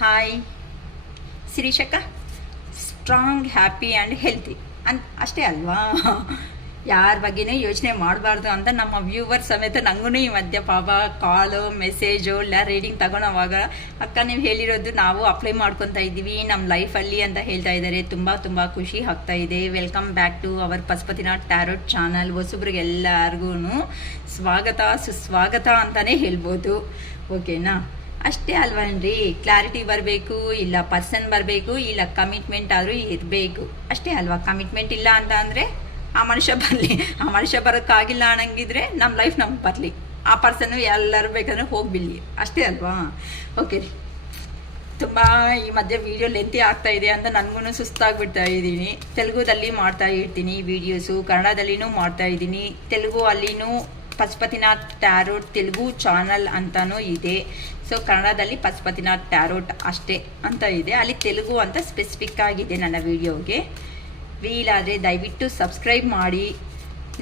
Hi ಶಿರೀಷಕ್ಕ. Strong, happy and healthy ಅಷ್ಟೇ ಅಲ್ವಾ? ಯಾರ ಬಗ್ಗೆನೇ ಯೋಚನೆ ಮಾಡಬಾರ್ದು ಅಂತ ನಮ್ಮ ವ್ಯೂವರ್ ಸಮೇತ ನನಗೂ ಈ ಮಧ್ಯ ಪಾಪ ಕಾಲು ಮೆಸೇಜು ಇಲ್ಲ ರೀಡಿಂಗ್ ತಗೊಳೋವಾಗ ಅಕ್ಕ ನೀವು ಹೇಳಿರೋದು ನಾವು ಅಪ್ಲೈ ಮಾಡ್ಕೊತಾ ಇದ್ದೀವಿ ನಮ್ಮ ಲೈಫಲ್ಲಿ ಅಂತ ಹೇಳ್ತಾ ಇದ್ದಾರೆ. ತುಂಬ ತುಂಬ ಖುಷಿ ಆಗ್ತಾ ಇದೆ. Welcome back to our Pashupatinath tarot channel. ಹೊಸಬ್ರಿಗೆಲ್ಲರಿಗೂ ಸ್ವಾಗತ ಸುಸ್ವಾಗತ ಅಂತಲೇ ಹೇಳ್ಬೋದು. ಓಕೆನಾ? ಅಷ್ಟೇ ಅಲ್ವನ್ರಿ, ಕ್ಲಾರಿಟಿ ಬರಬೇಕು, ಇಲ್ಲ ಪರ್ಸನ್ ಬರಬೇಕು, ಇಲ್ಲ ಕಮಿಟ್ಮೆಂಟ್ ಆದರೂ ಇರಬೇಕು. ಅಷ್ಟೇ ಅಲ್ವಾ? ಕಮಿಟ್ಮೆಂಟ್ ಇಲ್ಲ ಅಂತ ಅಂದರೆ ಆ ಮನುಷ್ಯ ಬರಲಿ, ಆ ಮನುಷ್ಯ ಬರೋಕ್ಕಾಗಿಲ್ಲ ಅನ್ನಂಗಿದ್ರೆ ನಮ್ಮ ಲೈಫ್ ನಮ್ಗೆ ಬರಲಿ, ಆ ಪರ್ಸನ್ನು ಎಲ್ಲರೂ ಬೇಕಾದ್ರೆ ಹೋಗ್ಬಿಡ್ಲಿ. ಅಷ್ಟೇ ಅಲ್ವಾ? ಓಕೆ ರೀ, ತುಂಬ ಈ ಮಧ್ಯೆ ವೀಡಿಯೋ ಲೆಂತಿ ಆಗ್ತಾ ಇದೆ ಅಂತ ನನಗೂ ಸುಸ್ತಾಗ್ಬಿಡ್ತಾ ಇದ್ದೀನಿ. ತೆಲುಗುದಲ್ಲಿ ಮಾಡ್ತಾ ಇರ್ತೀನಿ ವೀಡಿಯೋಸು, ಕನ್ನಡದಲ್ಲಿನೂ ಮಾಡ್ತಾ ಇದ್ದೀನಿ. ತೆಲುಗು ಅಲ್ಲಿನೂ ಪಶುಪತಿನಾಥ್ ಟ್ಯಾರೋಟ್ ತೆಲುಗು ಚಾನಲ್ ಅಂತಲೂ ಇದೆ. ಸೊ ಕನ್ನಡದಲ್ಲಿ ಪಶುಪತಿನಾಥ್ ಟ್ಯಾರೋಟ್ ಅಷ್ಟೇ ಅಂತ ಇದೆ, ಅಲ್ಲಿ ತೆಲುಗು ಅಂತ ಸ್ಪೆಸಿಫಿಕ್ ಆಗಿದೆ ನನ್ನ ವೀಡಿಯೋಗೆ. ವೀಲಾದರೆ ದಯವಿಟ್ಟು ಸಬ್ಸ್ಕ್ರೈಬ್ ಮಾಡಿ.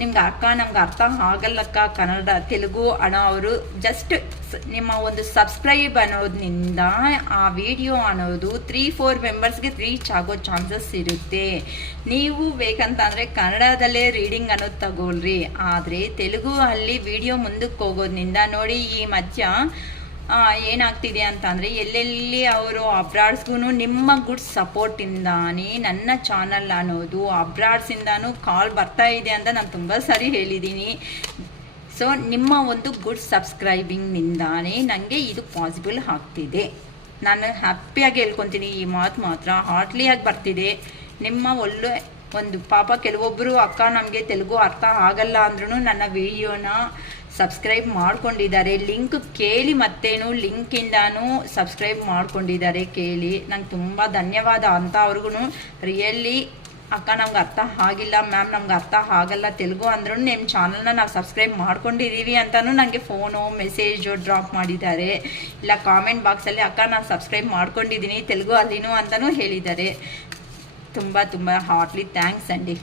ನಿಮ್ಗೆ ಅಕ್ಕ ನಮ್ಗೆ ಅರ್ಥ ಆಗಲ್ಲಕ್ಕ ಕನ್ನಡ ತೆಲುಗು ಅನ್ನೋ ಅವರು ಜಸ್ಟ್ ನಿಮ್ಮ ಒಂದು ಸಬ್ಸ್ಕ್ರೈಬ್ ಅನ್ನೋದ್ರಿಂದ ಆ ವಿಡಿಯೋ ಅನ್ನೋದು 3-4 ಮೆಂಬರ್ಸ್ಗೆ ರೀಚ್ ಆಗೋ ಚಾನ್ಸಸ್ ಇರುತ್ತೆ. ನೀವು ಬೇಕಂತಂದರೆ ಕನ್ನಡದಲ್ಲೇ ರೀಡಿಂಗ್ ಅನ್ನೋದು ತಗೊಳ್ರಿ. ಆದರೆ ತೆಲುಗು ಅಲ್ಲಿ ವಿಡಿಯೋ ಮುಂದಕ್ಕೆ ಹೋಗೋದ್ರಿಂದ ನೋಡಿ ಈ ಮಧ್ಯ ಏನಾಗ್ತಿದೆ ಅಂತ ಅಂದರೆ ಎಲ್ಲೆಲ್ಲಿ ಅವರು ಅಬ್ರಾಡ್ಸ್ಗೂ ನಿಮ್ಮ ಗುಡ್ ಸಪೋರ್ಟಿಂದಾನೇ ನನ್ನ ಚಾನಲ್ ಅನ್ನೋದು ಅಬ್ರಾಡ್ಸಿಂದಾನು ಕಾಲ್ ಬರ್ತಾ ಇದೆ ಅಂತ ನಾನು ತುಂಬ ಸಾರಿ ಹೇಳಿದ್ದೀನಿ. ಸೊ ನಿಮ್ಮ ಒಂದು ಗುಡ್ ಸಬ್ಸ್ಕ್ರೈಬಿಂಗ್ನಿಂದಾನೇ ನನಗೆ ಇದು ಪಾಸಿಬಲ್ ಆಗ್ತಿದೆ. ನಾನು ಹ್ಯಾಪಿಯಾಗಿ ಹೇಳ್ಕೊತೀನಿ, ಈ ಮಾತು ಮಾತ್ರ ಹಾರ್ಟ್ಲಿಯಾಗಿ ಬರ್ತಿದೆ. ನಿಮ್ಮ ಒಳ್ಳೆ ಒಂದು ಪಾಪ ಕೆಲವೊಬ್ಬರು ಅಕ್ಕ ನಮಗೆ ತೆಲುಗು ಅರ್ಥ ಆಗಲ್ಲ ಅಂದ್ರೂ ನನ್ನ ವಿಡಿಯೋನ ಸಬ್ಸ್ಕ್ರೈಬ್ ಮಾಡ್ಕೊಂಡಿದ್ದಾರೆ. ಲಿಂಕ್ ಕೇಳಿ ಮತ್ತೇನು ಲಿಂಕಿಂದಾನು ಸಬ್ಸ್ಕ್ರೈಬ್ ಮಾಡ್ಕೊಂಡಿದ್ದಾರೆ ಕೇಳಿ. ನಂಗೆ ತುಂಬ ಧನ್ಯವಾದ ಅಂತ ಅವ್ರಿಗೂ. ರಿಯಲಿ ಅಕ್ಕ ನಮ್ಗೆ ಅರ್ಥ ಆಗಿಲ್ಲ ಮ್ಯಾಮ್, ನಮ್ಗೆ ಅರ್ಥ ಆಗಲ್ಲ ತೆಲುಗು ಅಂದ್ರೂ ನಿಮ್ಮ ಚಾನಲ್ನ ನಾವು ಸಬ್ಸ್ಕ್ರೈಬ್ ಮಾಡ್ಕೊಂಡಿದ್ದೀವಿ ಅಂತಲೂ ನನಗೆ ಫೋನು ಮೆಸೇಜು ಡ್ರಾಪ್ ಮಾಡಿದ್ದಾರೆ. ಇಲ್ಲ ಕಾಮೆಂಟ್ ಬಾಕ್ಸಲ್ಲಿ ಅಕ್ಕ ನಾನು ಸಬ್ಸ್ಕ್ರೈಬ್ ಮಾಡ್ಕೊಂಡಿದ್ದೀನಿ ತೆಲುಗು ಅಲ್ಲಿನೂ ಅಂತಲೂ ಹೇಳಿದ್ದಾರೆ. ತುಂಬ ತುಂಬ ಹಾರ್ಟ್ಲಿ ಥ್ಯಾಂಕ್ಸ್ ಅಂಡಿ.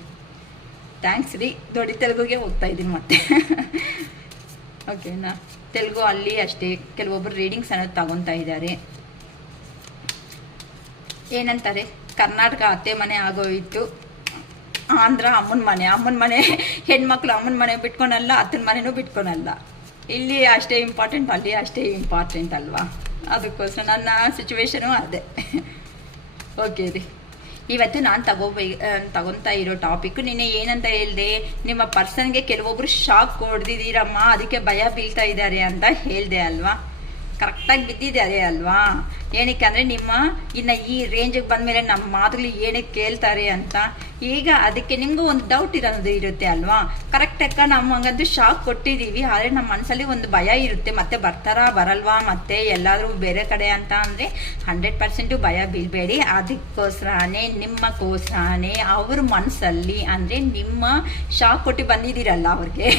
ಥ್ಯಾಂಕ್ಸ್ ರೀ. ದೊಡ್ಡ ತೆಲುಗುಗೆ ಹೋಗ್ತಾ ಇದ್ದೀನಿ ಮತ್ತೆ. ಓಕೆನಾ? ತೆಲುಗು ಅಲ್ಲಿ ಅಷ್ಟೇ ಕೆಲವೊಬ್ಬರು ರೀಡಿಂಗ್ಸ್ ಅನ್ನೋದು ತಗೊತಾ ಇದ್ದಾರೆ. ಏನಂತಾರೆ, ಕರ್ನಾಟಕ ಅತ್ತೆ ಮನೆ ಆಗೋಯಿತು, ಆಂಧ್ರ ಅಮ್ಮನ ಮನೆ ಹೆಣ್ಮಕ್ಳು ಅಮ್ಮನ ಮನೆ ಬಿಟ್ಕೊಳಲ್ಲ, ಅತ್ತನ ಮನೆಯೂ ಬಿಟ್ಕೊಳಲ್ಲ. ಇಲ್ಲಿ ಅಷ್ಟೇ ಇಂಪಾರ್ಟೆಂಟ್, ಅಲ್ಲಿ ಅಷ್ಟೇ ಇಂಪಾರ್ಟೆಂಟ್ ಅಲ್ವಾ? ಅದಕ್ಕೋಸ್ಕರ ನನ್ನ ಸಿಚುವೇಶನು ಅದೇ. ಓಕೆ ರೀ, ಇವತ್ತು ನಾನು ತಗೊತಾ ಇರೋ ಟಾಪಿಕ್ ನಿನ್ನೆ ಏನಂತ ಹೇಳಿದೆ, ನಿಮ್ಮ ಪರ್ಸನ್ಗೆ ಕೆಲವೊಬ್ರು ಶಾಕ್ ಕೊಡ್ದಿದ್ದೀರಮ್ಮ, ಅದಕ್ಕೆ ಭಯ ಬೀಳ್ತಾ ಇದ್ದಾರೆ ಅಂತ ಹೇಳಿದೆ ಅಲ್ವಾ? ಕರೆಕ್ಟಾಗಿ ಬಿದ್ದಿದ್ದಾರೆ ಅಲ್ವಾ? ಏನಕ್ಕೆ ಅಂದರೆ ನಿಮ್ಮ ಇನ್ನು ಈ ರೇಂಜಿಗೆ ಬಂದಮೇಲೆ ನಮ್ಮ ಮಾತುಗಳು ಏನಕ್ಕೆ ಕೇಳ್ತಾರೆ ಅಂತ. ಈಗ ಅದಕ್ಕೆ ನಿಮಗೂ ಒಂದು ಡೌಟ್ ಇರೋದು ಇರುತ್ತೆ ಅಲ್ವಾ? ಕರೆಕ್ಟಕ್ಕ ನಾವು ಹಂಗಂತೂ ಶಾಕ್ ಕೊಟ್ಟಿದ್ದೀವಿ, ಆದರೆ ನಮ್ಮ ಮನಸ್ಸಲ್ಲಿ ಒಂದು ಭಯ ಇರುತ್ತೆ, ಮತ್ತೆ ಬರ್ತಾರಾ ಬರಲ್ವಾ ಮತ್ತೆ ಎಲ್ಲಾದರೂ ಬೇರೆ ಕಡೆ ಅಂತ. ಅಂದರೆ 100% ಭಯ ಬೀಳಬೇಡಿ. ಅದಕ್ಕೋಸ್ಕರನೇ ನಿಮ್ಮಕ್ಕೋಸ್ಕರನೇ ಅವ್ರ ಮನಸ್ಸಲ್ಲಿ ಅಂದರೆ ನಿಮ್ಮ ಶಾಕ್ ಕೊಟ್ಟು ಬಂದಿದ್ದೀರಲ್ಲ ಅವ್ರಿಗೆ,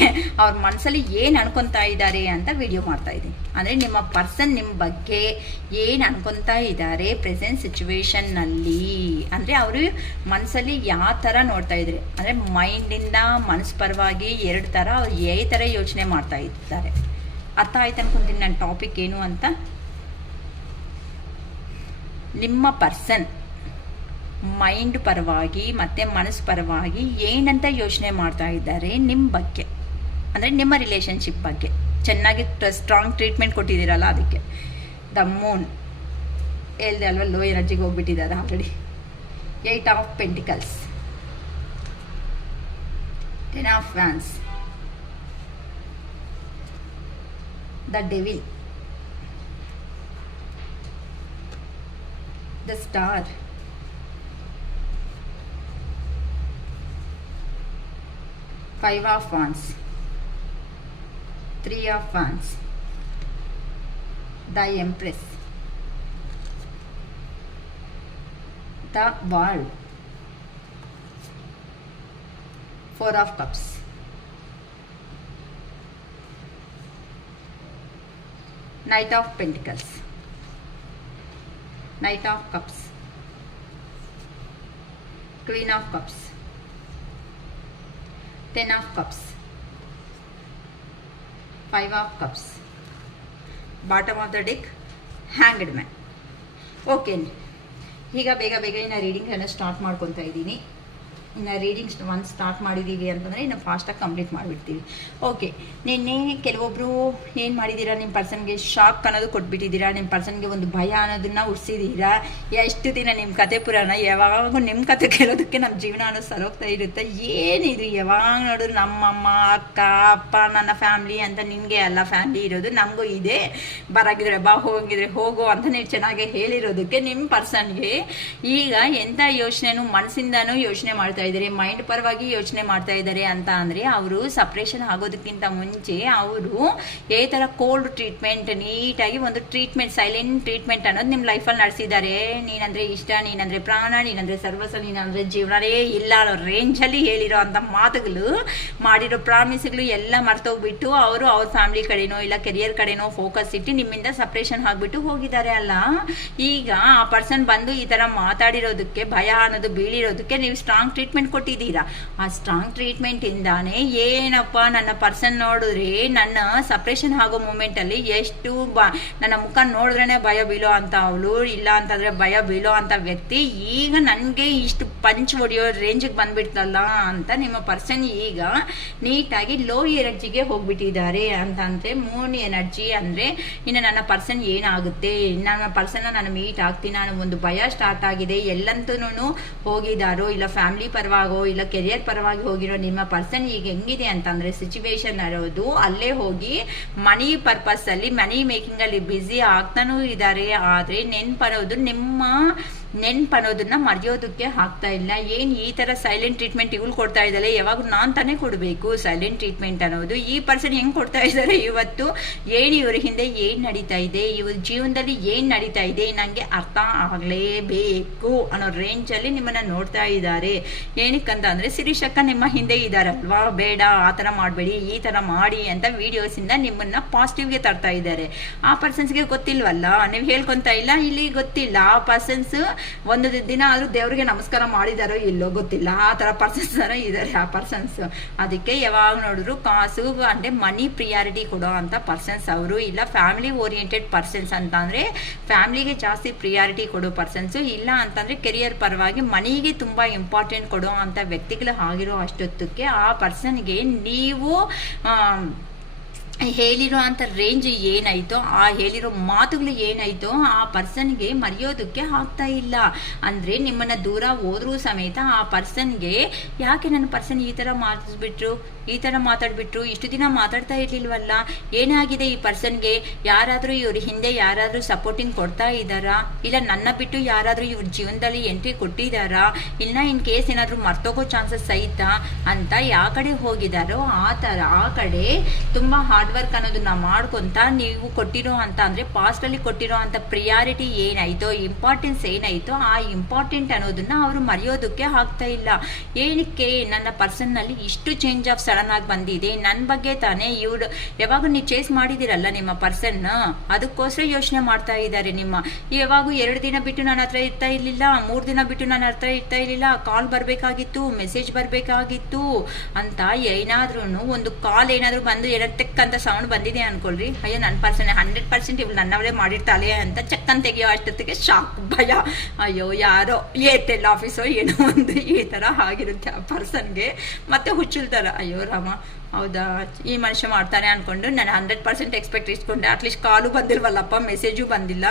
ಅವ್ರ ಮನಸ್ಸಲ್ಲಿ ಏನು ಅನ್ಕೊತಾ ಇದ್ದಾರೆ ಅಂತ ವಿಡಿಯೋ ಮಾಡ್ತಾ ಇದ್ದೀನಿ. ಅಂದರೆ ನಿಮ್ಮ ಪರ್ಸನ್ ನಿಮ್ಮ ಬಗ್ಗೆ ಏನು ಅನ್ಕೊತಾ ಇದ್ದಾರೆ ಪ್ರೆಸೆಂಟ್ ಸಿಚುವೇಶನ್ನಲ್ಲಿ, ಅಂದರೆ ಅವರು ಮನಸ್ಸಲ್ಲಿ ಯಾವ ಥರ ನೋಡ್ತಾ ಇದ್ದಾರೆ ಅಂದರೆ ಮೈಂಡಿಂದ ಮನಸ್ಸು ಪರವಾಗಿ 2 ಥರ ಅವ್ರು ಥರ ಯೋಚನೆ ಮಾಡ್ತಾ ಇದ್ದಾರೆ. ಅರ್ಥ ಆಯ್ತು ಅನ್ಕೊಂತೀನಿ ನನ್ನ ಟಾಪಿಕ್ ಏನು ಅಂತ. ನಿಮ್ಮ ಪರ್ಸನ್ ಮೈಂಡ್ ಪರವಾಗಿ ಮತ್ತು ಮನಸ್ಸು ಪರವಾಗಿ ಏನಂತ ಯೋಚನೆ ಮಾಡ್ತಾ ಇದ್ದಾರೆ ನಿಮ್ಮ ಬಗ್ಗೆ, ಅಂದರೆ ನಿಮ್ಮ ರಿಲೇಷನ್ಶಿಪ್ ಬಗ್ಗೆ. ಚೆನ್ನಾಗಿ ಸ್ಟ್ರಾಂಗ್ ಟ್ರೀಟ್ಮೆಂಟ್ ಕೊಟ್ಟಿದ್ದೀರಲ್ಲ ಅದಕ್ಕೆ. ದ ಮೂನ್ ಹೇಳ್ದೆ ಅಲ್ವಾ, ಲೋ ಎನರ್ಜಿಗೆ ಹೋಗ್ಬಿಟ್ಟಿದ್ದಾರೆ already. 8 of pentacles, 10 of wands, the devil, the star, 5 of wands, 3 of wands, the empress, the world, 4 of cups, knight of pentacles, knight of cups, queen of cups, 10 of cups, 5 of cups, bottom of the deck, hanged man. Okay, ಈಗ ಬೇಗ ಬೇಗ ಇನ್ನು ರೀಡಿಂಗನ್ನು start ಮಾಡ್ಕೊತಾ ಇದ್ದೀನಿ. ಇನ್ನು readings ಒಂದು start ಮಾಡಿದ್ದೀವಿ ಅಂತಂದರೆ ಇನ್ನು ಫಾಸ್ಟಾಗಿ ಕಂಪ್ಲೀಟ್ ಮಾಡಿಬಿಡ್ತೀವಿ. ಓಕೆ, ನಿನ್ನೆ ಕೆಲವೊಬ್ಬರು ಏನು ಮಾಡಿದ್ದೀರಾ, ನಿಮ್ಮ ಪರ್ಸನ್ಗೆ ಶಾಕ್ ಅನ್ನೋದು ಕೊಟ್ಬಿಟ್ಟಿದ್ದೀರಾ, ನಿಮ್ಮ ಪರ್ಸನ್ಗೆ ಒಂದು ಭಯ ಅನ್ನೋದನ್ನು ಹುಡ್ಸಿದ್ದೀರಾ. ಎಷ್ಟು ದಿನ ನಿಮ್ಮ ಕತೆ ಪುರಾಣ, ಯಾವಾಗೂ ನಿಮ್ಮ ಕತೆ ಕೇಳೋದಕ್ಕೆ ನಮ್ಮ ಜೀವನ ಅನ್ನೋದು ಸರೋಗ್ತಾ ಇರುತ್ತೆ. ಏನಿದು ಯಾವಾಗ ನೋಡಿದ್ರು ನಮ್ಮಮ್ಮ, ಅಕ್ಕ, ಅಪ್ಪ, ನನ್ನ ಫ್ಯಾಮ್ಲಿ ಅಂತ. ನಿನಗೆ ಎಲ್ಲ ಫ್ಯಾಮ್ಲಿ ಇರೋದು, ನಮಗೂ ಇದೆ, ಬರಾಗಿದ್ರೆ ಬಾ, ಹೋಗಿದ್ರೆ ಹೋಗು ಅಂತ ನೀವು ಚೆನ್ನಾಗಿ ಹೇಳಿರೋದಕ್ಕೆ ನಿಮ್ಮ ಪರ್ಸನ್ಗೆ ಈಗ ಎಂಥ ಯೋಚನೆನೂ ಮನಸ್ಸಿಂದನೂ ಯೋಚನೆ ಮಾಡ್ತಾ ಇದ್ದಾರೆ, ಮೈಂಡ್ ಪರವಾಗಿ ಯೋಚನೆ ಮಾಡ್ತಾ ಇದ್ದಾರೆ ಅಂತ ಅಂದರೆ ಅವರು ಸಪ್ರೇಷನ್ ಆಗೋದಕ್ಕಿಂತ ಮುಂಚೆ ಅವರು ಈ ಥರ ಕೋಲ್ಡ್ ಟ್ರೀಟ್ಮೆಂಟ್, ನೀಟಾಗಿ ಒಂದು ಟ್ರೀಟ್ಮೆಂಟ್, ಸೈಲೆಂಟ್ ಟ್ರೀಟ್ಮೆಂಟ್ ಅನ್ನೋದು ನಿಮ್ಮ ಲೈಫಲ್ಲಿ ನಡೆಸಿದ್ದಾರೆ. ನೀನಂದರೆ ಇಷ್ಟ, ನೀನಂದರೆ ಪ್ರಾಣ, ನೀನಂದರೆ ಸರ್ವಸ್ವ, ನೀನಂದರೆ ಜೀವನವೇ ಇಲ್ಲ ಅನ್ನೋ ರೇಂಜಲ್ಲಿ ಹೇಳಿರೋ ಅಂಥ ಮಾತುಗಳು, ಮಾಡಿರೋ ಪ್ರಾಮಿಸ್ಗಳು ಎಲ್ಲ ಮರ್ತೋಗ್ಬಿಟ್ಟು ಅವರು ಅವ್ರ ಫ್ಯಾಮಿಲಿ ಕಡೆನೋ ಇಲ್ಲ ಕೆರಿಯರ್ ಕಡೆನೋ ಫೋಕಸ್ ಇಟ್ಟು ನಿಮ್ಮಿಂದ ಸಪ್ರೇಷನ್ ಆಗಿಬಿಟ್ಟು ಹೋಗಿದ್ದಾರೆ ಅಲ್ಲ. ಈಗ ಆ ಪರ್ಸನ್ ಬಂದು ಈ ಥರ ಮಾತಾಡಿರೋದಕ್ಕೆ, ಭಯ ಅನ್ನೋದು ಬೀಳಿರೋದಕ್ಕೆ ನೀವು ಸ್ಟ್ರಾಂಗ್ ಟ್ರೀಟ್ಮೆಂಟ್ ಕೊಟ್ಟಿದ್ದೀರಾ. ಆ ಸ್ಟ್ರಾಂಗ್ ಟ್ರೀಟ್ಮೆಂಟ್ ಇಂದಾನೆ ಏನಪ್ಪ ನನ್ನ ಪರ್ಸನ್ ನೋಡಿದ್ರೆ ನನ್ನ ಸಪ್ರೇಷನ್ ಆಗೋ ಮೂಮೆಂಟಲ್ಲಿ ಎಷ್ಟು ನನ್ನ ಮುಖ ನೋಡಿದ್ರೇ ಭಯ ಬೀಳೋ ಅಂತ ಅವಳು, ಇಲ್ಲ ಅಂತಂದರೆ ಭಯ ಬೀಳೋ ಅಂತ ವ್ಯಕ್ತಿ ಈಗ ನನಗೆ ಇಷ್ಟು ಪಂಚ್ ಹೊಡೆಯೋ ರೇಂಜಿಗೆ ಬಂದ್ಬಿಡ್ತಲ್ಲ ಅಂತ ನಿಮ್ಮ ಪರ್ಸನ್ ಈಗ ನೀಟಾಗಿ ಲೋ ಎನರ್ಜಿಗೆ ಹೋಗ್ಬಿಟ್ಟಿದ್ದಾರೆ. ಅಂತಂದರೆ ಮೂನ್ ಎನರ್ಜಿ ಅಂದರೆ ಇನ್ನು ನನ್ನ ಪರ್ಸನ್ ಏನಾಗುತ್ತೆ, ನನ್ನ ಪರ್ಸನ್ನ ನಾನು ಮೀಟ್ ಆಗ್ತೀನಿ ಅನ್ನೋ ಒಂದು ಭಯ ಸ್ಟಾರ್ಟ್ ಆಗಿದೆ. ಎಲ್ಲಂತೂ ಹೋಗಿದ್ದಾರೋ ಇಲ್ಲ ಫ್ಯಾಮಿಲಿ ಪರವಾಗೋ ಇಲ್ಲ ಕೆರಿಯರ್ ಪರವಾಗಿ ಹೋಗಿರೋ ನಿಮ್ಮ ಪರ್ಸನ್ ಈಗ ಹೆಂಗಿದೆ ಅಂತಂದರೆ ಸಿಚುವೇಶನ್ ಇರೋದು ಅಲ್ಲೇ ಹೋಗಿ ಮನಿ ಪರ್ಪಸ್ ಅಲ್ಲಿ, ಮನಿ ಮೇಕಿಂಗ್ ಅಲ್ಲಿ ಬ್ಯುಸಿ ಆಗ್ತಾನೂ ಇದ್ದಾರೆ. ಆದರೆ ನೆನ್ಪನ್ನೋದನ್ನ ಮರೆಯೋದಕ್ಕೆ ಆಗ್ತಾ ಇಲ್ಲ. ಏನು ಈ ಥರ ಸೈಲೆಂಟ್ ಟ್ರೀಟ್ಮೆಂಟ್ ಇವಳು ಕೊಡ್ತಾ ಇದ್ದಾಳೆ, ಯಾವಾಗ ನಾನು ತಾನೇ ಕೊಡಬೇಕು ಸೈಲೆಂಟ್ ಟ್ರೀಟ್ಮೆಂಟ್ ಅನ್ನೋದು. ಈ ಪರ್ಸನ್ ಹೆಂಗೆ ಕೊಡ್ತಾ ಇದ್ದಾರೆ ಇವತ್ತು, ಏನು ಇವ್ರ ಹಿಂದೆ ಏನು ನಡೀತಾ ಇದೆ, ಇವ್ರ ಜೀವನದಲ್ಲಿ ಏನು ನಡೀತಾ ಇದೆ ನನಗೆ ಅರ್ಥ ಆಗಲೇಬೇಕು ಅನ್ನೋ ರೇಂಜಲ್ಲಿ ನಿಮ್ಮನ್ನು ನೋಡ್ತಾ ಇದ್ದಾರೆ. ಏನಕ್ಕಂತ ಅಂದರೆ ಶಿರೀಷಕ್ಕ ನಿಮ್ಮ ಹಿಂದೆ ಇದ್ದಾರಲ್ವಾ, ಬೇಡ ಆ ಥರ ಮಾಡಬೇಡಿ, ಈ ಥರ ಮಾಡಿ ಅಂತ ವಿಡಿಯೋಸಿಂದ ನಿಮ್ಮನ್ನು ಪಾಸಿಟಿವ್ಗೆ ತರ್ತಾ ಇದ್ದಾರೆ. ಆ ಪರ್ಸನ್ಸ್ಗೆ ಗೊತ್ತಿಲ್ವಲ್ಲ, ನೀವು ಹೇಳ್ಕೊತಾ ಇಲ್ಲ, ಇಲ್ಲಿ ಗೊತ್ತಿಲ್ಲ. ಆ ಪರ್ಸನ್ಸ್ ಒಂದು ದಿನ ಆದ್ರೂ ದೇವ್ರಿಗೆ ನಮಸ್ಕಾರ ಮಾಡಿದಾರೋ ಇಲ್ಲೋ ಗೊತ್ತಿಲ್ಲ, ಆ ತರ ಪರ್ಸನ್ಸ್ ಇದ್ದಾರೆ ಆ ಪರ್ಸನ್ಸ್. ಅದಕ್ಕೆ ಯಾವಾಗ ನೋಡಿದ್ರು ಕಾಸು ಅಂದ್ರೆ ಮನಿ ಪ್ರಿಯಾರಿಟಿ ಕೊಡೋ ಅಂತ ಪರ್ಸನ್ಸ್ ಅವರು. ಇಲ್ಲ ಫ್ಯಾಮಿಲಿ ಓರಿಯೆಂಟೆಡ್ ಪರ್ಸನ್ಸ್ ಅಂತ ಅಂದ್ರೆ ಫ್ಯಾಮಿಲಿಗೆ ಜಾಸ್ತಿ ಪ್ರಿಯಾರಿಟಿ ಕೊಡೋ ಪರ್ಸನ್ಸ್, ಇಲ್ಲ ಅಂತಂದ್ರೆ ಕೆರಿಯರ್ ಪರವಾಗಿ ಮನಿಗೆ ತುಂಬಾ ಇಂಪಾರ್ಟೆಂಟ್ ಕೊಡೋ ಅಂತ ವ್ಯಕ್ತಿಗಳು ಆಗಿರೋ ಅಷ್ಟೊತ್ತಕ್ಕೆ ಆ ಪರ್ಸನ್ಗೆ ನೀವು ಹೇಳಿರೋ ಅಂಥ ರೇಂಜ್ ಏನಾಯ್ತೋ, ಆ ಹೇಳಿರೋ ಮಾತುಗಳು ಏನಾಯ್ತೋ ಆ ಪರ್ಸನ್ಗೆ ಮರೆಯೋದಕ್ಕೆ ಆಗ್ತಾ ಇಲ್ಲ. ಅಂದರೆ ನಿಮ್ಮನ್ನು ದೂರ ಹೋದ್ರೂ ಸಮೇತ ಆ ಪರ್ಸನ್ಗೆ ಯಾಕೆ ನನ್ನ ಪರ್ಸನ್ ಈ ಥರ ಮಾತಾಡ್ಬಿಟ್ರು, ಈ ಥರ ಮಾತಾಡ್ಬಿಟ್ರು, ಇಷ್ಟು ದಿನ ಮಾತಾಡ್ತಾ ಇರ್ಲಿಲ್ವಲ್ಲ, ಏನಾಗಿದೆ ಈ ಪರ್ಸನ್ಗೆ, ಯಾರಾದರೂ ಇವ್ರ ಹಿಂದೆ ಯಾರಾದರೂ ಸಪೋರ್ಟಿಂಗ್ ಕೊಡ್ತಾ ಇದ್ದಾರಾ, ಇಲ್ಲ ನನ್ನ ಬಿಟ್ಟು ಯಾರಾದರೂ ಇವ್ರ ಜೀವನದಲ್ಲಿ ಎಂಟ್ರಿ ಕೊಟ್ಟಿದ್ದಾರಾ, ಇಲ್ಲ ಇನ್ ಕೇಸ್ ಏನಾದರೂ ಮರ್ತೋಗೋ ಚಾನ್ಸಸ್ ಐತಾ ಅಂತ ಯಾವ ಕಡೆ ಹೋಗಿದ್ದಾರೋ ಆ ಕಡೆ ತುಂಬ ಹಾರ್ಡ್ ವರ್ಕ್ ಅನ್ನೋದನ್ನ ಮಾಡ್ಕೊಂತ ನೀವು ಕೊಟ್ಟಿರೋ ಅಂತ ಅಂದರೆ ಪಾಸ್ಟಲ್ಲಿ ಕೊಟ್ಟಿರೋ ಅಂತ ಪ್ರಿಯಾರಿಟಿ ಏನಾಯ್ತೋ, ಇಂಪಾರ್ಟೆನ್ಸ್ ಏನಾಯ್ತೋ ಆ ಇಂಪಾರ್ಟೆಂಟ್ ಅನ್ನೋದನ್ನ ಅವರು ಮರೆಯೋದಕ್ಕೆ ಆಗ್ತಾ ಇಲ್ಲ. ಏನಕ್ಕೆ ನನ್ನ ಪರ್ಸನ್ನಲ್ಲಿ ಇಷ್ಟು ಚೇಂಜ್ ಆಫ್ ಸಡನ್ ಆಗಿ ಬಂದಿದೆ, ನನ್ನ ಬಗ್ಗೆ ತಾನೇ ಇವ್ರು ಯಾವಾಗ ನೀವು ಚೇಸ್ ಮಾಡಿದಿರಲ್ಲ ನಿಮ್ಮ ಪರ್ಸನ್, ಅದಕ್ಕೋಸ್ಕರ ಯೋಚನೆ ಮಾಡ್ತಾ ಇದ್ದಾರೆ. ಯಾವಾಗ 2 ದಿನ ಬಿಟ್ಟು ನನ್ನ ಹತ್ರ ಇರ್ತಾ ಇರ್ಲಿಲ್ಲ, 3 ದಿನ ಬಿಟ್ಟು ನನ್ನ ಹತ್ರ ಇರ್ತಾ ಇರ್ಲಿಲ್ಲ, ಕಾಲ್ ಬರಬೇಕಾಗಿತ್ತು, ಮೆಸೇಜ್ ಬರಬೇಕಾಗಿತ್ತು ಅಂತ ಏನಾದ್ರೂ ಒಂದು ಕಾಲ್ ಏನಾದರೂ ಬಂದು ಏನಕ್ಕೆ ಅಂತ ಸೌಂಡ್ ಬಂದಿದೆ ಅನ್ಕೊಳ್ರಿ, ಅಯ್ಯೋ ನನ್ನ ಪರ್ಸನ್ 100% ಇವ್ಳು ನನ್ನವರೇ ಮಾಡಿರ್ತಾಳೆ ಅಂತ ಚಕ್ಕನ್ ತೆಗಿಯೋ ಅಷ್ಟೊತ್ತಿಗೆ ಶಾಕ್, ಭಯ, ಅಯ್ಯೋ ಯಾರೋ ಏರ್ಟೆಲ್ ಆಫೀಸೋ ಏನೋ ಒಂದು ಈ ಥರ ಆಗಿರುತ್ತೆ ಆ ಪರ್ಸನ್ಗೆ. ಮತ್ತೆ ಹುಚ್ಚುಲ್ತಾರ, ಅಯ್ಯೋ ರಾಮ ಹೌದಾ ಈ ಮನುಷ್ಯ ಮಾಡ್ತಾನೆ ಅನ್ಕೊಂಡು ನಾನು 100% ಎಕ್ಸ್ಪೆಕ್ಟ್ ಇಟ್ಕೊಂಡೆ. ಅಟ್ಲೀಸ್ಟ್ ಕಾಲು ಬಂದಿಲ್ವಲ್ಲಪ್ಪ, ಮೆಸೇಜು ಬಂದಿಲ್ಲ,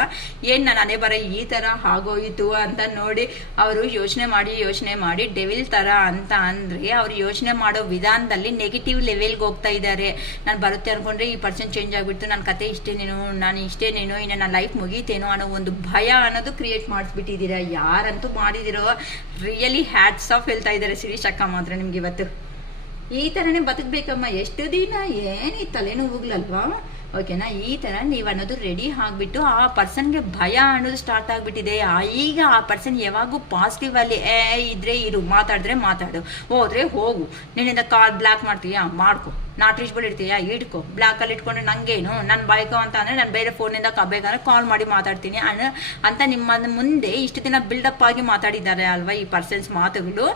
ಏನು ನಾನು ಅನೇ ಬರ ಈ ಥರ ಆಗೋಯಿತು ಅಂತ ನೋಡಿ ಅವರು ಯೋಚನೆ ಮಾಡಿ ಡೆವಿಲ್ ಥರ ಅಂತ ಅಂದರೆ ಅವ್ರು ಯೋಚನೆ ಮಾಡೋ ವಿಧಾನದಲ್ಲಿ ನೆಗೆಟಿವ್ ಲೆವೆಲ್ಗೆ ಹೋಗ್ತಾ ಇದ್ದಾರೆ. ನಾನು ಬರುತ್ತೆ ಅನ್ಕೊಂಡ್ರೆ ಈ ಪರ್ಸನ್ ಚೇಂಜ್ ಆಗಿಬಿಡ್ತು, ನನ್ನ ಕತೆ ಇಷ್ಟೇನೇನು, ನಾನು ಇಷ್ಟೇನೇನು, ಇನ್ನು ನನ್ನ ಲೈಫ್ ಮುಗೀತೇನೋ ಅನ್ನೋ ಒಂದು ಭಯ ಅನ್ನೋದು ಕ್ರಿಯೇಟ್ ಮಾಡಿಸ್ಬಿಟ್ಟಿದ್ದೀರಾ. ಯಾರಂತೂ ಮಾಡಿದಿರೋ ರಿಯಲಿ ಹ್ಯಾಟ್ಸ್ ಆಫ್ ಹೇಳ್ತಾ ಇದ್ದಾರೆ ಶಿರೀಷ್ ಅಕ್ಕ ಮಾತ್ರ ನಿಮ್ಗೆ ಇವತ್ತು. ಈ ಥರನೇ ಬದುಕಬೇಕಮ್ಮ, ಎಷ್ಟು ದಿನ ಏನು ತಲೆನೋವುಗಳಲ್ವಾ, ಓಕೆನಾ. ಈ ಥರ ನೀವು ಅನ್ನೋದು ರೆಡಿ ಆಗಿಬಿಟ್ಟು ಆ ಪರ್ಸನ್ಗೆ ಭಯ ಅನ್ನೋದು ಸ್ಟಾರ್ಟ್ ಆಗಿಬಿಟ್ಟಿದೆ. ಈಗ ಆ ಪರ್ಸನ್ ಯಾವಾಗೂ ಪಾಸಿಟಿವ್ ಅಲ್ಲಿ ಇದ್ರೆ ಇರು, ಮಾತಾಡಿದ್ರೆ ಮಾತಾಡು, ಹೋದ್ರೆ ಹೋಗು, ನಿನ್ನಿಂದ ಕಾಲ್ ಬ್ಲಾಕ್ ಮಾಡ್ತೀಯಾ ಮಾಡ್ಕೊ, ನಾಟ್ ರೀಚಬಲ್ ಇರ್ತೀಯಾ ಇಟ್ಕೊ, ಬ್ಲಾಕಲ್ಲಿ ಇಟ್ಕೊಂಡ್ರೆ ನಂಗೇನು, ನನ್ನ ಬಾಯ್ಕೋ ಅಂತ ಅಂದರೆ ನಾನು ಬೇರೆ ಫೋನಿಂದ ಬೇಕಂದ್ರೆ ಕಾಲ್ ಮಾಡಿ ಮಾತಾಡ್ತೀನಿ ಅಂತ ನಿಮ್ಮ ಮುಂದೆ ಇಷ್ಟು ದಿನ ಬಿಲ್ಡಪ್ ಆಗಿ ಮಾತಾಡಿದ್ದಾರೆ ಅಲ್ವಾ ಈ ಪರ್ಸನ್ಸ್ ಮಾತುಗಳು.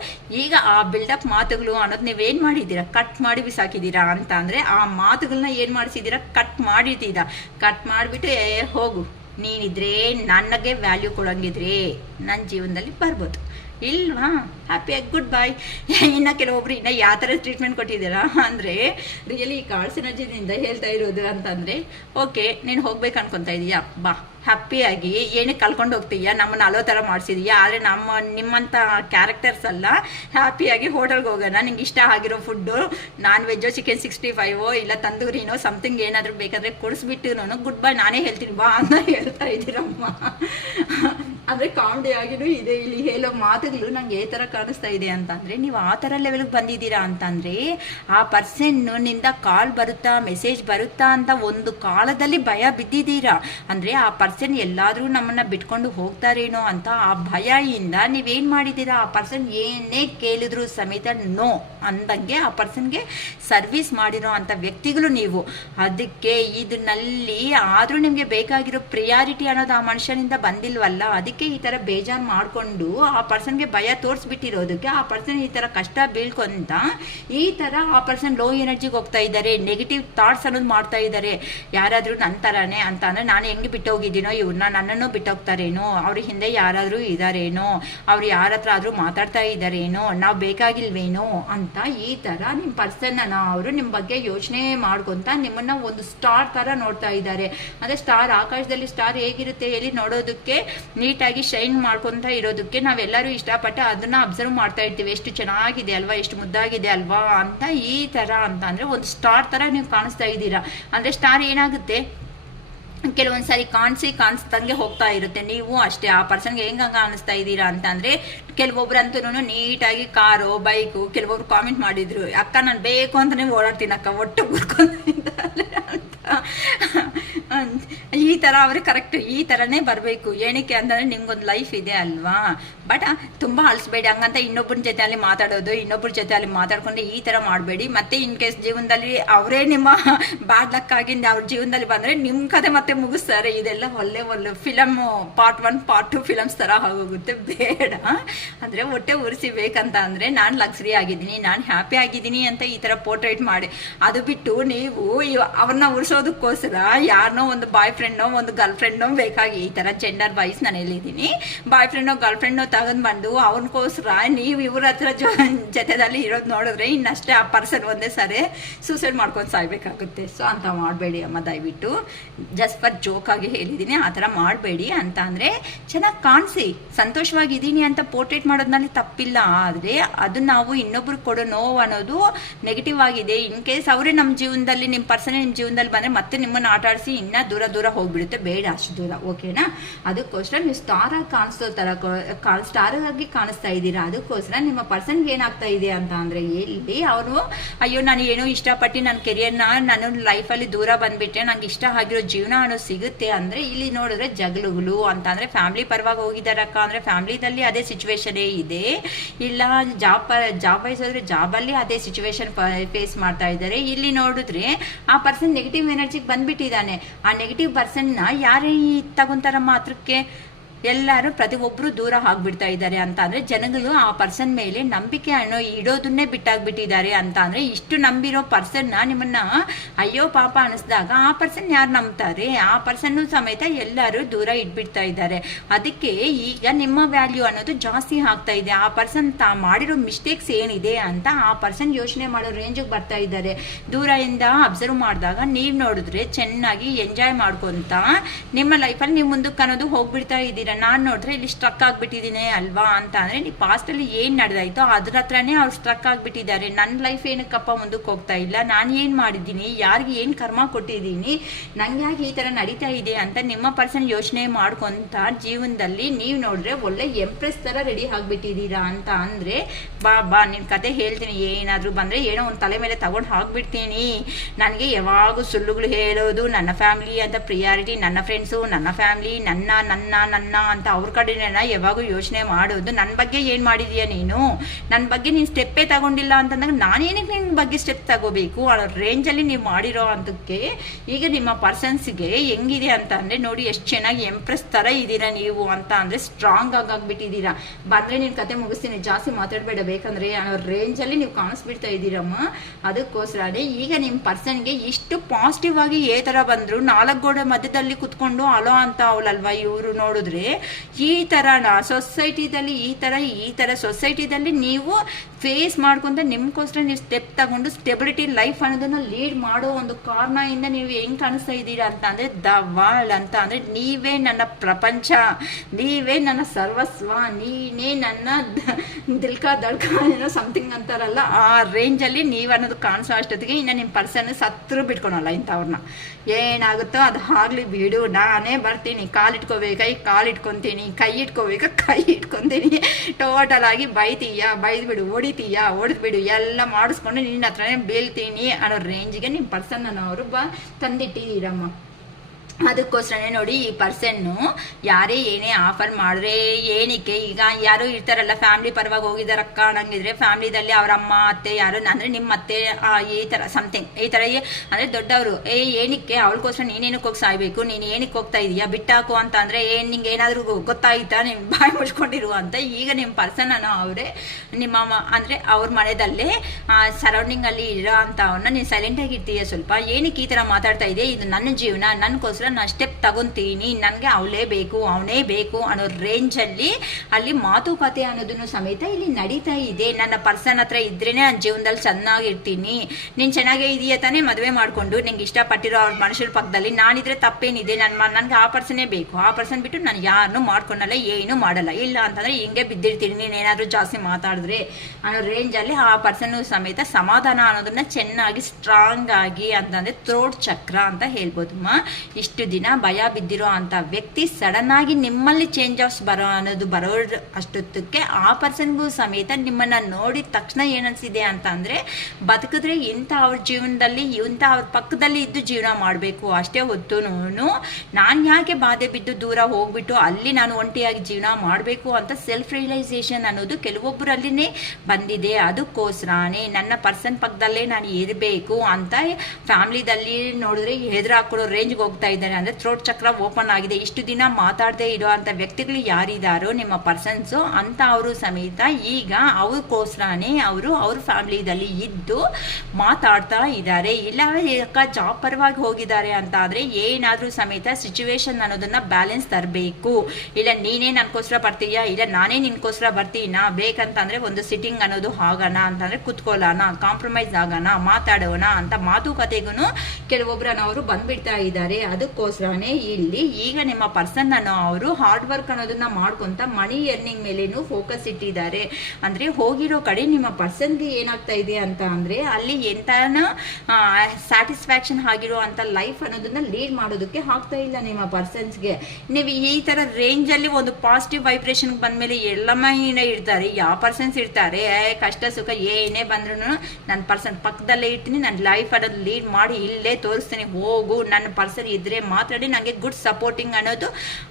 ಈಗ ಆ ಬಿಲ್ಡಪ್ ಮಾತುಗಳು ಅನ್ನೋದು ನೀವೇನು ಮಾಡಿದ್ದೀರಾ, ಕಟ್ ಮಾಡಿ ಬಿಸಾಕಿದ್ದೀರಾ ಅಂತ ಅಂದರೆ ಆ ಮಾತುಗಳನ್ನ ಏನು ಮಾಡಿಸಿದ್ದೀರಾ, ಕಟ್ ಮಾಡಿರ್ತೀರಾ. ಕಟ್ ಮಾಡಿಬಿಟ್ಟು ಹೋಗು ನೀನಿದ್ರೆ ನನಗೆ ವ್ಯಾಲ್ಯೂ ಕೊಡೋಂಗಿದ್ರೆ ನನ್ನ ಜೀವನದಲ್ಲಿ ಬರ್ಬೋದು, ಇಲ್ವಾ? ಹ್ಯಾಪಿಯಾಗಿ ಗುಡ್ ಬಾಯ್. ಇನ್ನು ಕೆಲವೊಬ್ರು ಇನ್ನು ಯಾವ ಥರ ಟ್ರೀಟ್ಮೆಂಟ್ ಕೊಟ್ಟಿದ್ದೀರಾ ಅಂದರೆ ರಿಯಲಿ ಈ ಕಾಲ್ಸ್ ಎನರ್ಜಿನಿಂದ ಹೇಳ್ತಾ ಇರೋದು ಅಂತಂದರೆ, ಓಕೆ ನೀನು ಹೋಗ್ಬೇಕು ಅನ್ಕೊತಾ ಇದೀಯಾ, ಬಾ ಹ್ಯಾಪಿಯಾಗಿ ಏನಕ್ಕೆ ಕಳ್ಕೊಂಡು ಹೋಗ್ತೀಯಾ, ನಮ್ಮನ್ನು ಅಲೋ ಥರ ಮಾಡಿಸಿದೀಯಾ, ಆದರೆ ನಿಮ್ಮಂಥ ಕ್ಯಾರೆಕ್ಟರ್ಸ್ ಅಲ್ಲ. ಹ್ಯಾಪಿಯಾಗಿ ಹೋಟೆಲ್ಗೆ ಹೋಗೋಣ, ನಿಂಗೆ ಇಷ್ಟ ಆಗಿರೋ ಫುಡ್ಡು ನಾನ್ ವೆಜ್ಜೋ ಚಿಕನ್ 65 ಇಲ್ಲ ತಂದೂರಿನೋ ಸಮಥಿಂಗ್ ಏನಾದರೂ ಬೇಕಾದರೆ ಕೊಡಿಸ್ಬಿಟ್ಟು ನಾನು ಗುಡ್ ಬೈ ನಾನೇ ಹೇಳ್ತೀನಿ ಬಾ ಅಂತ ಹೇಳ್ತಾ ಇದ್ದೀರಮ್ಮ. ಅಂದರೆ ಕಾಮಿಡಿ ಆಗಿನೂ ಇದೆ ಇಲ್ಲಿ ಹೇಳೋ ಮಾತುಗಳು ನಂಗೆ ಈ ಥರ ಕಾಣಿಸ್ತಾ ಇದೆ ಅಂತಂದರೆ, ನೀವು ಆ ಥರ ಲೆವೆಲ್ಗೆ ಬಂದಿದ್ದೀರಾ ಅಂತಂದರೆ ಆ ಪರ್ಸನ್ನಿಂದ ಕಾಲ್ ಬರುತ್ತಾ ಮೆಸೇಜ್ ಬರುತ್ತಾ ಅಂತ ಒಂದು ಕಾಲದಲ್ಲಿ ಭಯ ಬಿದ್ದಿದ್ದೀರಾ. ಅಂದರೆ ಆ ಪರ್ಸನ್ ಎಲ್ಲಾದರೂ ನಮ್ಮನ್ನು ಬಿಟ್ಕೊಂಡು ಹೋಗ್ತಾರೇನೋ ಅಂತ ಆ ಭಯದಿಂದ ನೀವೇನು ಮಾಡಿದ್ದೀರಾ, ಆ ಪರ್ಸನ್ ಏನೇ ಕೇಳಿದ್ರು ಸಮೇತ ನೋ ಅಂದಂಗೆ ಆ ಪರ್ಸನ್ಗೆ ಸರ್ವಿಸ್ ಮಾಡಿರೋ ಅಂಥ ವ್ಯಕ್ತಿಗಳು ನೀವು. ಅದಕ್ಕೆ ಇದನ್ನಲ್ಲಿ ಆದರೂ ನಿಮಗೆ ಬೇಕಾಗಿರೋ ಪ್ರಿಯಾರಿಟಿ ಅನ್ನೋದು ಆ ಮನುಷ್ಯನಿಂದ ಬಂದಿಲ್ವಲ್ಲ, ಅದಕ್ಕೆ ಈ ಥರ ಬೇಜಾರು ಮಾಡಿಕೊಂಡು ಆ ಪರ್ಸನ್ಗೆ ಭಯ ತೋರಿಸ್ಬಿಟ್ಟಿರೋದಕ್ಕೆ ಆ ಪರ್ಸನ್ ಈ ಥರ ಕಷ್ಟ ಬೀಳ್ಕೊಂತ ಈ ಥರ ಆ ಪರ್ಸನ್ ಲೋ ಎನರ್ಜಿಗೆ ಹೋಗ್ತಾ ಇದ್ದಾರೆ, ನೆಗೆಟಿವ್ ಥಾಟ್ಸ್ ಅನ್ನೋದು ಮಾಡ್ತಾ ಇದ್ದಾರೆ. ಯಾರಾದರೂ ನನ್ನ ಥರನೇ ಅಂತ ಅಂದರೆ ನಾನು ಹೆಂಗೆ ಬಿಟ್ಟೋಗಿದ್ದೀನೋ ಇವ್ರನ್ನ ನನ್ನನ್ನು ಬಿಟ್ಟೋಗ್ತಾರೇನೋ, ಅವ್ರ ಹಿಂದೆ ಯಾರಾದರೂ ಇದ್ದಾರೇನೋ, ಅವ್ರು ಯಾರ ಹತ್ರ ಆದರೂ ಮಾತಾಡ್ತಾ ಇದ್ದಾರೇನೋ, ನಾವು ಬೇಕಾಗಿಲ್ವೇನೋ ಅಂತ ಈ ಥರ ನಿಮ್ಮ ಪರ್ಸನ್ನ ಅವರು ನಿಮ್ಮ ಬಗ್ಗೆ ಯೋಚನೆ ಮಾಡ್ಕೊತ ನಿಮ್ಮನ್ನು ಒಂದು ಸ್ಟಾರ್ ಥರ ನೋಡ್ತಾ ಇದ್ದಾರೆ. ಅಂದರೆ ಸ್ಟಾರ್ ಆಕಾಶದಲ್ಲಿ ಸ್ಟಾರ್ ಹೇಗಿರುತ್ತೆ ಹೇಳಿ ನೋಡೋದಕ್ಕೆ ನೀಟಾಗಿ ಶೈನ್ ಮಾಡ್ಕೊತ ಇರೋದಕ್ಕೆ ನಾವೆಲ್ಲರೂ ಇಷ್ಟಪಟ್ಟು ಅದನ್ನು ಅಬ್ಸರ್ವ್ ಮಾಡ್ತಾ ಇರ್ತೀವಿ, ಎಷ್ಟು ಚೆನ್ನಾಗಿದೆ ಅಲ್ವಾ, ಎಷ್ಟು ಮುದ್ದಾಗಿದೆ ಅಲ್ವಾ ಅಂತ ಈ ಥರ ಅಂತ ಅಂದರೆ ಒಂದು ಸ್ಟಾರ್ ಥರ ನೀವು ಕಾಣಿಸ್ತಾ ಇದ್ದೀರಾ. ಅಂದರೆ ಸ್ಟಾರ್ ಏನಾಗುತ್ತೆ ಕೆಲವೊಂದು ಸಾರಿ ಕಾಣಿಸ್ದಂಗೆ ಹೋಗ್ತಾ ಇರುತ್ತೆ. ನೀವು ಅಷ್ಟೇ ಆ ಪರ್ಸನ್ಗೆ ಹೆಂಗೆ ಕಾಣಿಸ್ತಾ ಇದ್ದೀರಾ ಅಂತ ಅಂದರೆ ಕೆಲವೊಬ್ರಂತೂ ನೀಟಾಗಿ ಕಾರು ಬೈಕು, ಕೆಲವೊಬ್ರು ಕಾಮೆಂಟ್ ಮಾಡಿದ್ರು, ಅಕ್ಕ ನಾನು ಬೇಕು ಅಂತಲೇ ಓಡಾಡ್ತೀನಿ ಅಕ್ಕ ಒಟ್ಟು ಬರ್ಕೊಂಡಿದ್ದಾರೆ ಅಂತ. ಈ ಥರ ಅವರು ಕರೆಕ್ಟ್ ಈ ಥರನೇ ಬರಬೇಕು. ಏನಕ್ಕೆ ಅಂತಂದರೆ ನಿಮ್ಗೊಂದು ಲೈಫ್ ಇದೆ ಅಲ್ವಾ. ಬಟ್ ತುಂಬ ಅಳಿಸ್ಬೇಡಿ ಹಂಗಂತ ಇನ್ನೊಬ್ಬರ ಜೊತೆ ಅಲ್ಲಿ ಮಾತಾಡೋದು, ಇನ್ನೊಬ್ಬರ ಜೊತೆ ಅಲ್ಲಿ ಮಾತಾಡ್ಕೊಂಡು ಈ ಥರ ಮಾಡಬೇಡಿ. ಮತ್ತೆ ಇನ್ ಕೇಸ್ ಜೀವನದಲ್ಲಿ ಅವರೇ ನಿಮ್ಮ ಬ್ಯಾಡ್ ಲಕ್ ಆಗಿಂದ ಅವ್ರ ಜೀವನದಲ್ಲಿ ಬಂದರೆ ನಿಮ್ಮ ಕತೆ ಮತ್ತೆ ಮುಗಿಸ್ತಾರೆ. ಇದೆಲ್ಲ ಒಳ್ಳೆ ಫಿಲಮ್ ಪಾರ್ಟ್ 1 ಪಾರ್ಟ್ 2 ಫಿಲಮ್ಸ್ ಥರ ಆಗೋಗುತ್ತೆ, ಬೇಡ. ಅಂದರೆ ಹೊಟ್ಟೆ ಉರಿಸಿಬೇಕಂತ ಅಂದರೆ ನಾನು ಲಕ್ಸರಿ ಆಗಿದ್ದೀನಿ, ನಾನು ಹ್ಯಾಪಿ ಆಗಿದ್ದೀನಿ ಅಂತ ಈ ಥರ ಪೋರ್ಟ್ರೇಟ್ ಮಾಡಿ, ಅದು ಬಿಟ್ಟು ನೀವು ಅವ್ರನ್ನ ಉರಿಸೋದಕ್ಕೋಸ್ಕರ ಯಾರನ್ನೋ ಒಂದು ಬಾಯ್ ಫ್ರೆಂಡ್ನೋ ಒಂದು ಗರ್ಲ್ ಫ್ರೆಂಡ್ನೋ ಬೇಕಾಗಿ ಈ ಥರ ಜೆಂಡರ್ ವೈಸ್ ನಾನು ಹೇಳಿದ್ದೀನಿ, ಬಾಯ್ ಫ್ರೆಂಡೋ ಗರ್ಲ್ ಫ್ರೆಂಡ್ನೋ ತಗೊಂಡು ಬಂದು ಅವನಿಗೋಸ್ಕರ ನೀವು ಇವ್ರ ಹತ್ರ ಜೊತೆದಲ್ಲಿ ಇರೋದು ನೋಡಿದ್ರೆ ಇನ್ನಷ್ಟೇ ಆ ಪರ್ಸನ್ ಒಂದೇ ಸರಿ ಸೂಸೈಡ್ ಮಾಡ್ಕೊಂಡು ಸಾಯ್ಬೇಕಾಗುತ್ತೆ. ಸೊ ಅಂತ ಮಾಡಬೇಡಿ ಅಮ್ಮ, ದಯವಿಟ್ಟು ಜಸ್ಟ್ ಫಾರ್ ಜೋಕ್ ಆಗಿ ಹೇಳಿದ್ದೀನಿ, ಆ ಥರ ಮಾಡಬೇಡಿ. ಅಂತ ಅಂದರೆ ಚೆನ್ನಾಗಿ ಕಾಣಿಸಿ ಸಂತೋಷವಾಗಿದ್ದೀನಿ ಅಂತ ಪೋರ್ಟ್ರೇಟ್ ಮಾಡೋದ್ರಲ್ಲಿ ತಪ್ಪಿಲ್ಲ, ಆದರೆ ಅದು ನಾವು ಇನ್ನೊಬ್ರು ಕೊಡೋ ನೋವು ಅನ್ನೋದು ನೆಗೆಟಿವ್ ಆಗಿದೆ. ಇನ್ ಕೇಸ್ ಅವರೇ ನಮ್ಮ ಜೀವನದಲ್ಲಿ ನಿಮ್ಮ ಪರ್ಸನ್ ನಿಮ್ಮ ಜೀವನದಲ್ಲಿ ಬಂದರೆ ಮತ್ತೆ ನಿಮ್ಮನ್ನು ಆಟ ಆಡಿಸಿ ಇನ್ನೂ ದೂರ ಹೋಗ್ಬಿಡುತ್ತೆ, ಬೇಡ ಅಷ್ಟು ದೂರ, ಓಕೆನಾ? ಅದಕ್ಕೋಸ್ಕರ ನೀವು ಸ್ಟಾರ್ ಆಗಿ ಕಾಣಿಸೋ ಥರ ಸ್ಟಾರ್ ಆಗಿ ಕಾಣಿಸ್ತಾ ಇದ್ದೀರಾ. ಅದಕ್ಕೋಸ್ಕರ ನಿಮ್ಮ ಪರ್ಸನ್ಗೆ ಏನಾಗ್ತಾ ಇದೆ ಅಂತ ಅಂದರೆ ಎಲ್ಲಿ ಅವರು ಅಯ್ಯೋ ನಾನು ಏನೋ ಇಷ್ಟಪಟ್ಟು ನನ್ನ ಕೆರಿಯರ್ನ ನಾನು ಲೈಫಲ್ಲಿ ದೂರ ಬಂದುಬಿಟ್ರೆ ನಂಗೆ ಇಷ್ಟ ಆಗಿರೋ ಜೀವನ ಅನ್ನೋದು ಸಿಗುತ್ತೆ ಅಂದರೆ ಇಲ್ಲಿ ನೋಡಿದ್ರೆ ಜಗಳಗಳು ಅಂತ ಅಂದರೆ ಫ್ಯಾಮಿಲಿ ಪರವಾಗಿ ಹೋಗಿದ್ದಾರಕ್ಕ ಅಂದರೆ ಫ್ಯಾಮಿಲಿದಲ್ಲಿ ಅದೇ ಸಿಚುವೇಶನೇ ಇದೆ, ಇಲ್ಲ ಜಾಬ್ ವೈಸ್ ಹೋದರೆ ಜಾಬಲ್ಲಿ ಅದೇ ಸಿಚುವೇಶನ್ ಫೇಸ್ ಮಾಡ್ತಾ ಇದ್ದಾರೆ. ಇಲ್ಲಿ ನೋಡಿದ್ರೆ ಆ ಪರ್ಸನ್ ನೆಗೆಟಿವ್ ಎನರ್ಜಿಗೆ ಬಂದ್ಬಿಟ್ಟಿದ್ದಾನೆ. ಆ ನೆಗೆಟಿವ್ ಪರ್ಸನ್ನ ಯಾರೇ ತಗೊಂತಾರ ಮಾತ್ರಕ್ಕೆ ಎಲ್ಲರೂ ಪ್ರತಿಯೊಬ್ಬರು ದೂರ ಆಗ್ಬಿಡ್ತಾ ಇದ್ದಾರೆ. ಅಂತ ಅಂದರೆ ಜನಗಳು ಆ ಪರ್ಸನ್ ಮೇಲೆ ನಂಬಿಕೆ ಅನ್ನೋ ಇಡೋದನ್ನೇ ಬಿಟ್ಟಾಗ್ಬಿಟ್ಟಿದ್ದಾರೆ. ಅಂತ ಅಂದರೆ ಇಷ್ಟು ನಂಬಿರೋ ಪರ್ಸನ್ನ ನಿಮ್ಮನ್ನು ಅಯ್ಯೋ ಪಾಪ ಅನ್ನಿಸ್ದಾಗ ಆ ಪರ್ಸನ್ ಯಾರು ನಂಬ್ತಾರೆ, ಆ ಪರ್ಸನ್ನು ಸಮೇತ ಎಲ್ಲರೂ ದೂರ ಇಟ್ಬಿಡ್ತಾ ಇದ್ದಾರೆ. ಅದಕ್ಕೆ ಈಗ ನಿಮ್ಮ ವ್ಯಾಲ್ಯೂ ಅನ್ನೋದು ಜಾಸ್ತಿ ಆಗ್ತಾ ಇದೆ. ಆ ಪರ್ಸನ್ ಮಾಡಿರೋ ಮಿಸ್ಟೇಕ್ಸ್ ಏನಿದೆ ಅಂತ ಆ ಪರ್ಸನ್ ಯೋಚನೆ ಮಾಡೋ ರೇಂಜಿಗೆ ಬರ್ತಾ ಇದ್ದಾರೆ. ದೂರದಿಂದ ಅಬ್ಸರ್ವ್ ಮಾಡಿದಾಗ ನೀವು ನೋಡಿದ್ರೆ ಚೆನ್ನಾಗಿ ಎಂಜಾಯ್ ಮಾಡ್ಕೊತ ನಿಮ್ಮ ಲೈಫಲ್ಲಿ ನೀವು ಮುಂದಕ್ಕೆ ಅನ್ನೋದು ಹೋಗ್ಬಿಡ್ತಾ ಇದ್ದೀರಾ. ನಾನು ನೋಡಿದ್ರೆ ಇಲ್ಲಿ ಸ್ಟ್ರಕ್ ಆಗಿಬಿಟ್ಟಿದ್ದೀನಿ ಅಲ್ವಾ ಅಂತ ಅಂದರೆ ನೀವು ಪಾಸ್ಟಲ್ಲಿ ಏನು ನಡೆದಾಯ್ತೋ ಅದ್ರ ಹತ್ರನೇ ಅವ್ರು ಸ್ಟ್ರಕ್ ಆಗಿಬಿಟ್ಟಿದ್ದಾರೆ. ನನ್ನ ಲೈಫ್ ಏನಕ್ಕಪ್ಪ ಮುಂದಕ್ಕೆ ಹೋಗ್ತಾ ಇಲ್ಲ, ನಾನು ಏನು ಮಾಡಿದ್ದೀನಿ, ಯಾರಿಗೆ ಏನು ಕರ್ಮ ಕೊಟ್ಟಿದ್ದೀನಿ, ನಂಗೆ ಯಾಕೆ ಈ ಥರ ನಡೀತಾ ಇದೆ ಅಂತ ನಿಮ್ಮ ಪರ್ಸನ್ ಯೋಚನೆ ಮಾಡ್ಕೊತ ಜೀವನದಲ್ಲಿ ನೀವು ನೋಡಿದ್ರೆ ಒಳ್ಳೆ ಎಂಪ್ರೆಸ್ ಥರ ರೆಡಿ ಆಗಿಬಿಟ್ಟಿದ್ದೀರಾ. ಅಂತ ಅಂದರೆ ಬಾ ನಿನ್ನ ಕತೆ ಹೇಳ್ತೀನಿ, ಏನಾದರೂ ಬಂದರೆ ಏನೋ ಒಂದು ತಲೆ ಮೇಲೆ ತಗೊಂಡು ಹಾಕ್ಬಿಡ್ತೀನಿ, ನನಗೆ ಯಾವಾಗೂ ಸುಳ್ಳುಗಳು ಹೇಳೋದು, ನನ್ನ ಫ್ಯಾಮಿಲಿ ಅಂತ ಪ್ರಿಯಾರಿಟಿ, ನನ್ನ ಫ್ರೆಂಡ್ಸು, ನನ್ನ ಫ್ಯಾಮಿಲಿ, ನನ್ನ ಅಂತ ಅವ್ರ ಕಡೆನ ಯಾವಾಗೂ ಯೋಚನೆ ಮಾಡೋದು. ನನ್ನ ಬಗ್ಗೆ ಏನು ಮಾಡಿದೀಯ ನೀನು, ನನ್ನ ಬಗ್ಗೆ ನೀನು ಸ್ಟೆಪ್ಪೇ ತಗೊಂಡಿಲ್ಲ ಅಂತಂದಾಗ ನಾನೇನಕ್ಕೆ ನಿನ್ನ ಬಗ್ಗೆ ಸ್ಟೆಪ್ ತಗೋಬೇಕು? ಆ ರೇಂಜಲ್ಲಿ ನೀವು ಮಾಡಿರೋ ಅದಕ್ಕೆ ಈಗ ನಿಮ್ಮ ಪರ್ಸನ್ಸ್ಗೆ ಹೆಂಗಿದೆ ಅಂತ ಅಂದರೆ ನೋಡಿ, ಎಷ್ಟು ಚೆನ್ನಾಗಿ ಎಂಪ್ರೆಸ್ ಥರ ಇದ್ದೀರಾ ನೀವು ಅಂತ ಅಂದರೆ ಸ್ಟ್ರಾಂಗ್ ಆಗಿಬಿಟ್ಟಿದ್ದೀರಾ. ಬಂದರೆ ನೀನು ಕತೆ ಮುಗಿಸ್ತೀನಿ, ಜಾಸ್ತಿ ಮಾತಾಡಬೇಡ, ಬೇಕಂದರೆ ಆ ರೇಂಜಲ್ಲಿ ನೀವು ಕಾಣಿಸ್ಬಿಡ್ತಾ ಇದ್ದೀರಮ್ಮ. ಅದಕ್ಕೋಸ್ಕರನೇ ಈಗ ನಿಮ್ಮ ಪರ್ಸನ್ಗೆ ಇಷ್ಟು ಪಾಸಿಟಿವ್ ಆಗಿ ಥರ ಬಂದರು, 4 ಗೋಡೆ ಮಧ್ಯದಲ್ಲಿ ಕುತ್ಕೊಂಡು ಅಲೋ ಅಂತ ಅವಳಲ್ವಾ ಇವರು ನೋಡಿದ್ರೆ, ಈ ಥರನ ಸೊಸೈಟಿದಲ್ಲಿ ಈ ಥರ ಸೊಸೈಟಿದಲ್ಲಿ ನೀವು ಫೇಸ್ ಮಾಡ್ಕೊಂತ ನಿಮ್ಗೋಸ್ಕರ ನೀವು ಸ್ಟೆಪ್ ತಗೊಂಡು ಸ್ಟೆಬಿಲಿಟಿ ಲೈಫ್ ಅನ್ನೋದನ್ನ ಲೀಡ್ ಮಾಡೋ ಒಂದು ಕಾರಣದಿಂದ ನೀವು ಹೆಂಗೆ ಕಾಣಿಸ್ತಾ ಇದ್ದೀರಾ ಅಂತ ಅಂದರೆ ದ ವರ್ಲ್ಡ್ ಅಂತ ಅಂದರೆ ನೀವೇ ನನ್ನ ಪ್ರಪಂಚ, ನೀವೇ ನನ್ನ ಸರ್ವಸ್ವ, ನೀನೇ ನನ್ನ ದಿಲ್ಕಾ ದಡ್ಕ ಏನೋ ಸಮಥಿಂಗ್ ಅಂತಾರಲ್ಲ, ಆ ರೇಂಜಲ್ಲಿ ನೀವು ಅನ್ನೋದು ಕಾಣಿಸೋ ಅಷ್ಟೊತ್ತಿಗೆ ಇನ್ನು ನಿಮ್ಮ ಪರ್ಸನ್ ಸತ್ರು ಬಿಟ್ಕೊಳಲ್ಲ. ಇಂಥವ್ರನ್ನ ಏನಾಗುತ್ತೋ ಅದು ಆಗಲಿ ಬಿಡು, ನಾನೇ ಬರ್ತೀನಿ, ಕಾಲಿಟ್ಕೊತೀನಿ, ಕೈ ಇಟ್ಕೊತೀನಿ, ಟೋಟಲ್ ಆಗಿ ಬೈದ್ಬಿಡು, ಹೊಡೆದ್ಬಿಡು, ಎಲ್ಲ ಮಾಡಿಸ್ಕೊಂಡು ನಿನ್ನ ಹತ್ರನೇ ಬೀಳ್ತೀನಿ ಅನ್ನೋ ರೇಂಜಿಗೆ ನಿಮ್ಮ ಪರ್ಸನ್ ಅವರು ತಂದಿಟ್ಟಿದ್ದೀರಮ್ಮ. ಅದಕ್ಕೋಸ್ಕರನೇ ನೋಡಿ, ಈ ಪರ್ಸನ್ನು ಯಾರೇ ಏನೇ ಆಫರ್ ಮಾಡಿದ್ರೆ ಏನಕ್ಕೆ, ಈಗ ಯಾರು ಇರ್ತಾರಲ್ಲ ಫ್ಯಾಮಿಲಿ ಪರವಾಗಿ ಹೋಗಿದಾರಕ್ಕ ಅನ್ನಂಗಿದ್ರೆ ಫ್ಯಾಮಿಲಿದಲ್ಲಿ ಅವ್ರ ಅಮ್ಮ ಅತ್ತೆ ಯಾರು ಅಂದರೆ ನಿಮ್ಮ ಅತ್ತೆ ಈ ಥರ ಸಮಥಿಂಗ್ ಈ ಥರ ಅಂದರೆ ದೊಡ್ಡವರು ಏನಕ್ಕೆ ಅವಳಿಗೋಸ್ಕರ ನೀನೇನಕ್ಕೆ ಹೋಗಿ ಸಾಯ್ಬೇಕು, ನೀನು ಏನಕ್ಕೆ ಹೋಗ್ತಾ ಇದೀಯಾ ಬಿಟ್ಟಾಕು ಅಂತ ಅಂದರೆ ನಿಂಗೆ ಏನಾದರೂ ಗೊತ್ತಾಯ್ತಾ, ನಿಮ್ಮ ಬಾಯಿ ಮುಚ್ಕೊಂಡಿರುವ ಅಂತ. ಈಗ ನಿಮ್ಮ ಪರ್ಸನ್ ಅವರೇ ನಿಮ್ಮ ಅಂದರೆ ಅವ್ರ ಮನೆಯಲ್ಲೇ ಸರೌಂಡಿಂಗಲ್ಲಿ ಇರೋ ಅಂಥವನ್ನ ನೀನು ಸೈಲೆಂಟಾಗಿ ಇರ್ತೀಯ ಸ್ವಲ್ಪ, ಏನಕ್ಕೆ ಈ ಥರ ಮಾತಾಡ್ತಾ ಇದೆ, ಇದು ನನ್ನ ಜೀವನ, ನನಗೋಸ್ಕರ ನಾನು ಸ್ಟೆಪ್ ತಗೊಂತೀನಿ, ನನಗೆ ಅವನೇ ಬೇಕು ಅನ್ನೋ ರೇಂಜಲ್ಲಿ ಅಲ್ಲಿ ಮಾತುಕತೆ ಅನ್ನೋದನ್ನು ಸಮೇತ ಇಲ್ಲಿ ನಡೀತಾ ಇದೆ. ನನ್ನ ಪರ್ಸನ್ ಹತ್ರ ಇದ್ರೇನೆ ನನ್ನ ಜೀವನದಲ್ಲಿ ಚೆನ್ನಾಗಿರ್ತೀನಿ, ನೀನು ಚೆನ್ನಾಗೇ ಇದೆಯಾ ತಾನೇ ಮದುವೆ ಮಾಡಿಕೊಂಡು ನಿಂಗೆ ಇಷ್ಟಪಟ್ಟಿರೋ ಅವ್ರ ಮನುಷ್ಯರ ಪಕ್ಕದಲ್ಲಿ ನಾನಿದ್ರೆ ತಪ್ಪೇನಿದೆ, ನನಗೆ ಆ ಪರ್ಸನೇ ಬೇಕು, ಆ ಪರ್ಸನ್ ಬಿಟ್ಟು ನಾನು ಯಾರನ್ನೂ ಮಾಡ್ಕೊಂಡಲ್ಲ, ಏನೂ ಮಾಡಲ್ಲ, ಇಲ್ಲ ಅಂತಂದರೆ ಹಿಂಗೆ ಬಿದ್ದಿರ್ತೀನಿ ನೀನೇನಾದರೂ ಜಾಸ್ತಿ ಮಾತಾಡಿದ್ರೆ ಅನ್ನೋ ರೇಂಜಲ್ಲಿ ಆ ಪರ್ಸನ್ ಸಮೇತ ಸಮಾಧಾನ ಅನ್ನೋದನ್ನ ಚೆನ್ನಾಗಿ ಸ್ಟ್ರಾಂಗ್ ಆಗಿ ಅಂತಂದರೆ ಥ್ರೋಟ್ ಚಕ್ರ ಅಂತ ಹೇಳ್ಬೋದಮ್ಮ. ಇಷ್ಟು ದಿನ ಭಯ ಬಿದ್ದಿರೋ ಅಂತ ವ್ಯಕ್ತಿ ಸಡನ್ ಆಗಿ ನಿಮ್ಮಲ್ಲಿ ಚೇಂಜ್ ಆಫ್ಸ್ ಬರೋ ಅಷ್ಟೊತ್ತಕ್ಕೆ ಆ ಪರ್ಸನ್ಗೂ ಸಮೇತ ನಿಮ್ಮನ್ನ ನೋಡಿದ ತಕ್ಷಣ ಏನನ್ಸಿದೆ ಅಂತ ಅಂದ್ರೆ ಬದುಕಿದ್ರೆ ಇಂಥ ಅವ್ರ ಜೀವನದಲ್ಲಿ ಇಂಥ ಅವ್ರ ಪಕ್ಕದಲ್ಲಿ ಇದ್ದು ಜೀವನ ಮಾಡಬೇಕು ಅಷ್ಟೇ ಹೊತ್ತು ನಾನು ಯಾಕೆ ಬಾಧೆ ಬಿದ್ದು ದೂರ ಹೋಗ್ಬಿಟ್ಟು ಅಲ್ಲಿ ನಾನು ಒಂಟಿಯಾಗಿ ಜೀವನ ಮಾಡಬೇಕು ಅಂತ ಸೆಲ್ಫ್ ರಿಯಲೈಸೇಷನ್ ಅನ್ನೋದು ಕೆಲವೊಬ್ಬರಲ್ಲಿನೇ ಬಂದಿದೆ. ಅದಕ್ಕೋಸ್ಕರನೇ ನನ್ನ ಪರ್ಸನ್ ಪಕ್ಕದಲ್ಲೇ ನಾನು ಇರಬೇಕು ಅಂತ ಫ್ಯಾಮಿಲಿದಲ್ಲಿ ನೋಡಿದ್ರೆ ಹೆದರ ಹಾಕೊಳ್ಳೋ ರೇಂಜ್ಗೆ ಹೋಗ್ತಾ ಇದ್ದಾರೆ. ಅಂದರೆ ಥ್ರೋಟ್ ಚಕ್ರ ಓಪನ್ ಆಗಿದೆ. ಇಷ್ಟು ದಿನ ಮಾತಾಡದೇ ಇರೋ ಅಂಥ ವ್ಯಕ್ತಿಗಳು ಯಾರಿದ್ದಾರೋ ನಿಮ್ಮ ಪರ್ಸನ್ಸು ಅಂತ ಅವರು ಸಮೇತ ಈಗ ಅವ್ರಿಗೋಸ್ಕರನೇ ಅವ್ರ ಫ್ಯಾಮಿಲಿದಲ್ಲಿ ಇದ್ದು ಮಾತಾಡ್ತಾ ಇದ್ದಾರೆ. ಇಲ್ಲ ಜಾಬ್ ಪರವಾಗಿ ಹೋಗಿದ್ದಾರೆ ಅಂತ ಆದರೆ ಏನಾದರೂ ಸಮೇತ ಸಿಚುವೇಶನ್ ಅನ್ನೋದನ್ನ ಬ್ಯಾಲೆನ್ಸ್ ತರಬೇಕು. ಇಲ್ಲ ನೀನೇ ನನಗೋಸ್ಕರ ಬರ್ತೀಯಾ, ಇಲ್ಲ ನಾನೇ ನಿನ್ಗೋಸ್ಕರ ಬರ್ತೀನಾ, ಬೇಕಂತಂದ್ರೆ ಒಂದು ಸಿಟ್ಟಿಂಗ್ ಅನ್ನೋದು ಆಗೋಣ ಅಂತಂದ್ರೆ ಕುತ್ಕೊಳ್ಳೋಣ, ಕಾಂಪ್ರಮೈಸ್ ಆಗೋಣ, ಮಾತಾಡೋಣ ಅಂತ ಮಾತುಕತೆಗೂ ಕೆಲವೊಬ್ಬರನ್ನ ಅವರು ಬಂದ್ಬಿಡ್ತಾ ಇದ್ದಾರೆ. ಅದಕ್ಕೋಸ್ಕರನೇ ಇಲ್ಲಿ ಈಗ ನಿಮ್ಮ ಪರ್ಸನ್ ಅವರು ಹಾರ್ಡ್ ವರ್ಕ್ ಅನ್ನೋದನ್ನ ಮಾಡ್ಕೊಂತ ಮನಿ ಎರ್ನಿಂಗ್ ಮೇಲೇನು ಫೋಕಸ್ ಇಟ್ಟಿದ್ದಾರೆ. ಅಂದ್ರೆ ಹೋಗಿರೋ ಕಡೆ ನಿಮ್ಮ ಪರ್ಸನ್ಗೆ ಏನಾಗ್ತಾ ಇದೆ ಅಂತ ಅಂದ್ರೆ ಅಲ್ಲಿ ಎಂತಾನ ಸ್ಯಾಟಿಸ್ಫ್ಯಾಕ್ಷನ್ ಆಗಿರೋ ಅಂತ ಲೈಫ್ ಅನ್ನೋದನ್ನ ಲೀಡ್ ಮಾಡೋದಕ್ಕೆ ಆಗ್ತಾ ಇಲ್ಲ ನಿಮ್ಮ ಪರ್ಸನ್ಸ್ಗೆ. ನೀವು ಈ ತರ ರೇಂಜ್ ಅಲ್ಲಿ ಒಂದು ಪಾಸಿಟಿವ್ ವೈಬ್ರೇಷನ್ ಬಂದ್ಮೇಲೆ ಎಲ್ಲಮ್ಮ ಇರ್ತಾರೆ, ಯಾವ ಪರ್ಸನ್ಸ್ ಇರ್ತಾರೆ, ಕಷ್ಟ ಸುಖ ಏನೇ ಬಂದ್ರು ನನ್ನ ಪರ್ಸನ್ ಪಕ್ಕದಲ್ಲೇ ಇರ್ತೀನಿ, ನನ್ನ ಲೈಫ್ ಅನ್ನೋದು ಲೀಡ್ ಮಾಡಿ ಇಲ್ಲೇ ತೋರಿಸ್ತೀನಿ, ಹೋಗು ನನ್ನ ಪರ್ಸನ್ ಇದ್ರೆ ಮಾತಾಡಿ ನನಗೆ ಗುಡ್ ಸಪೋರ್ಟಿಂಗ್ ಅನ್ನೋದು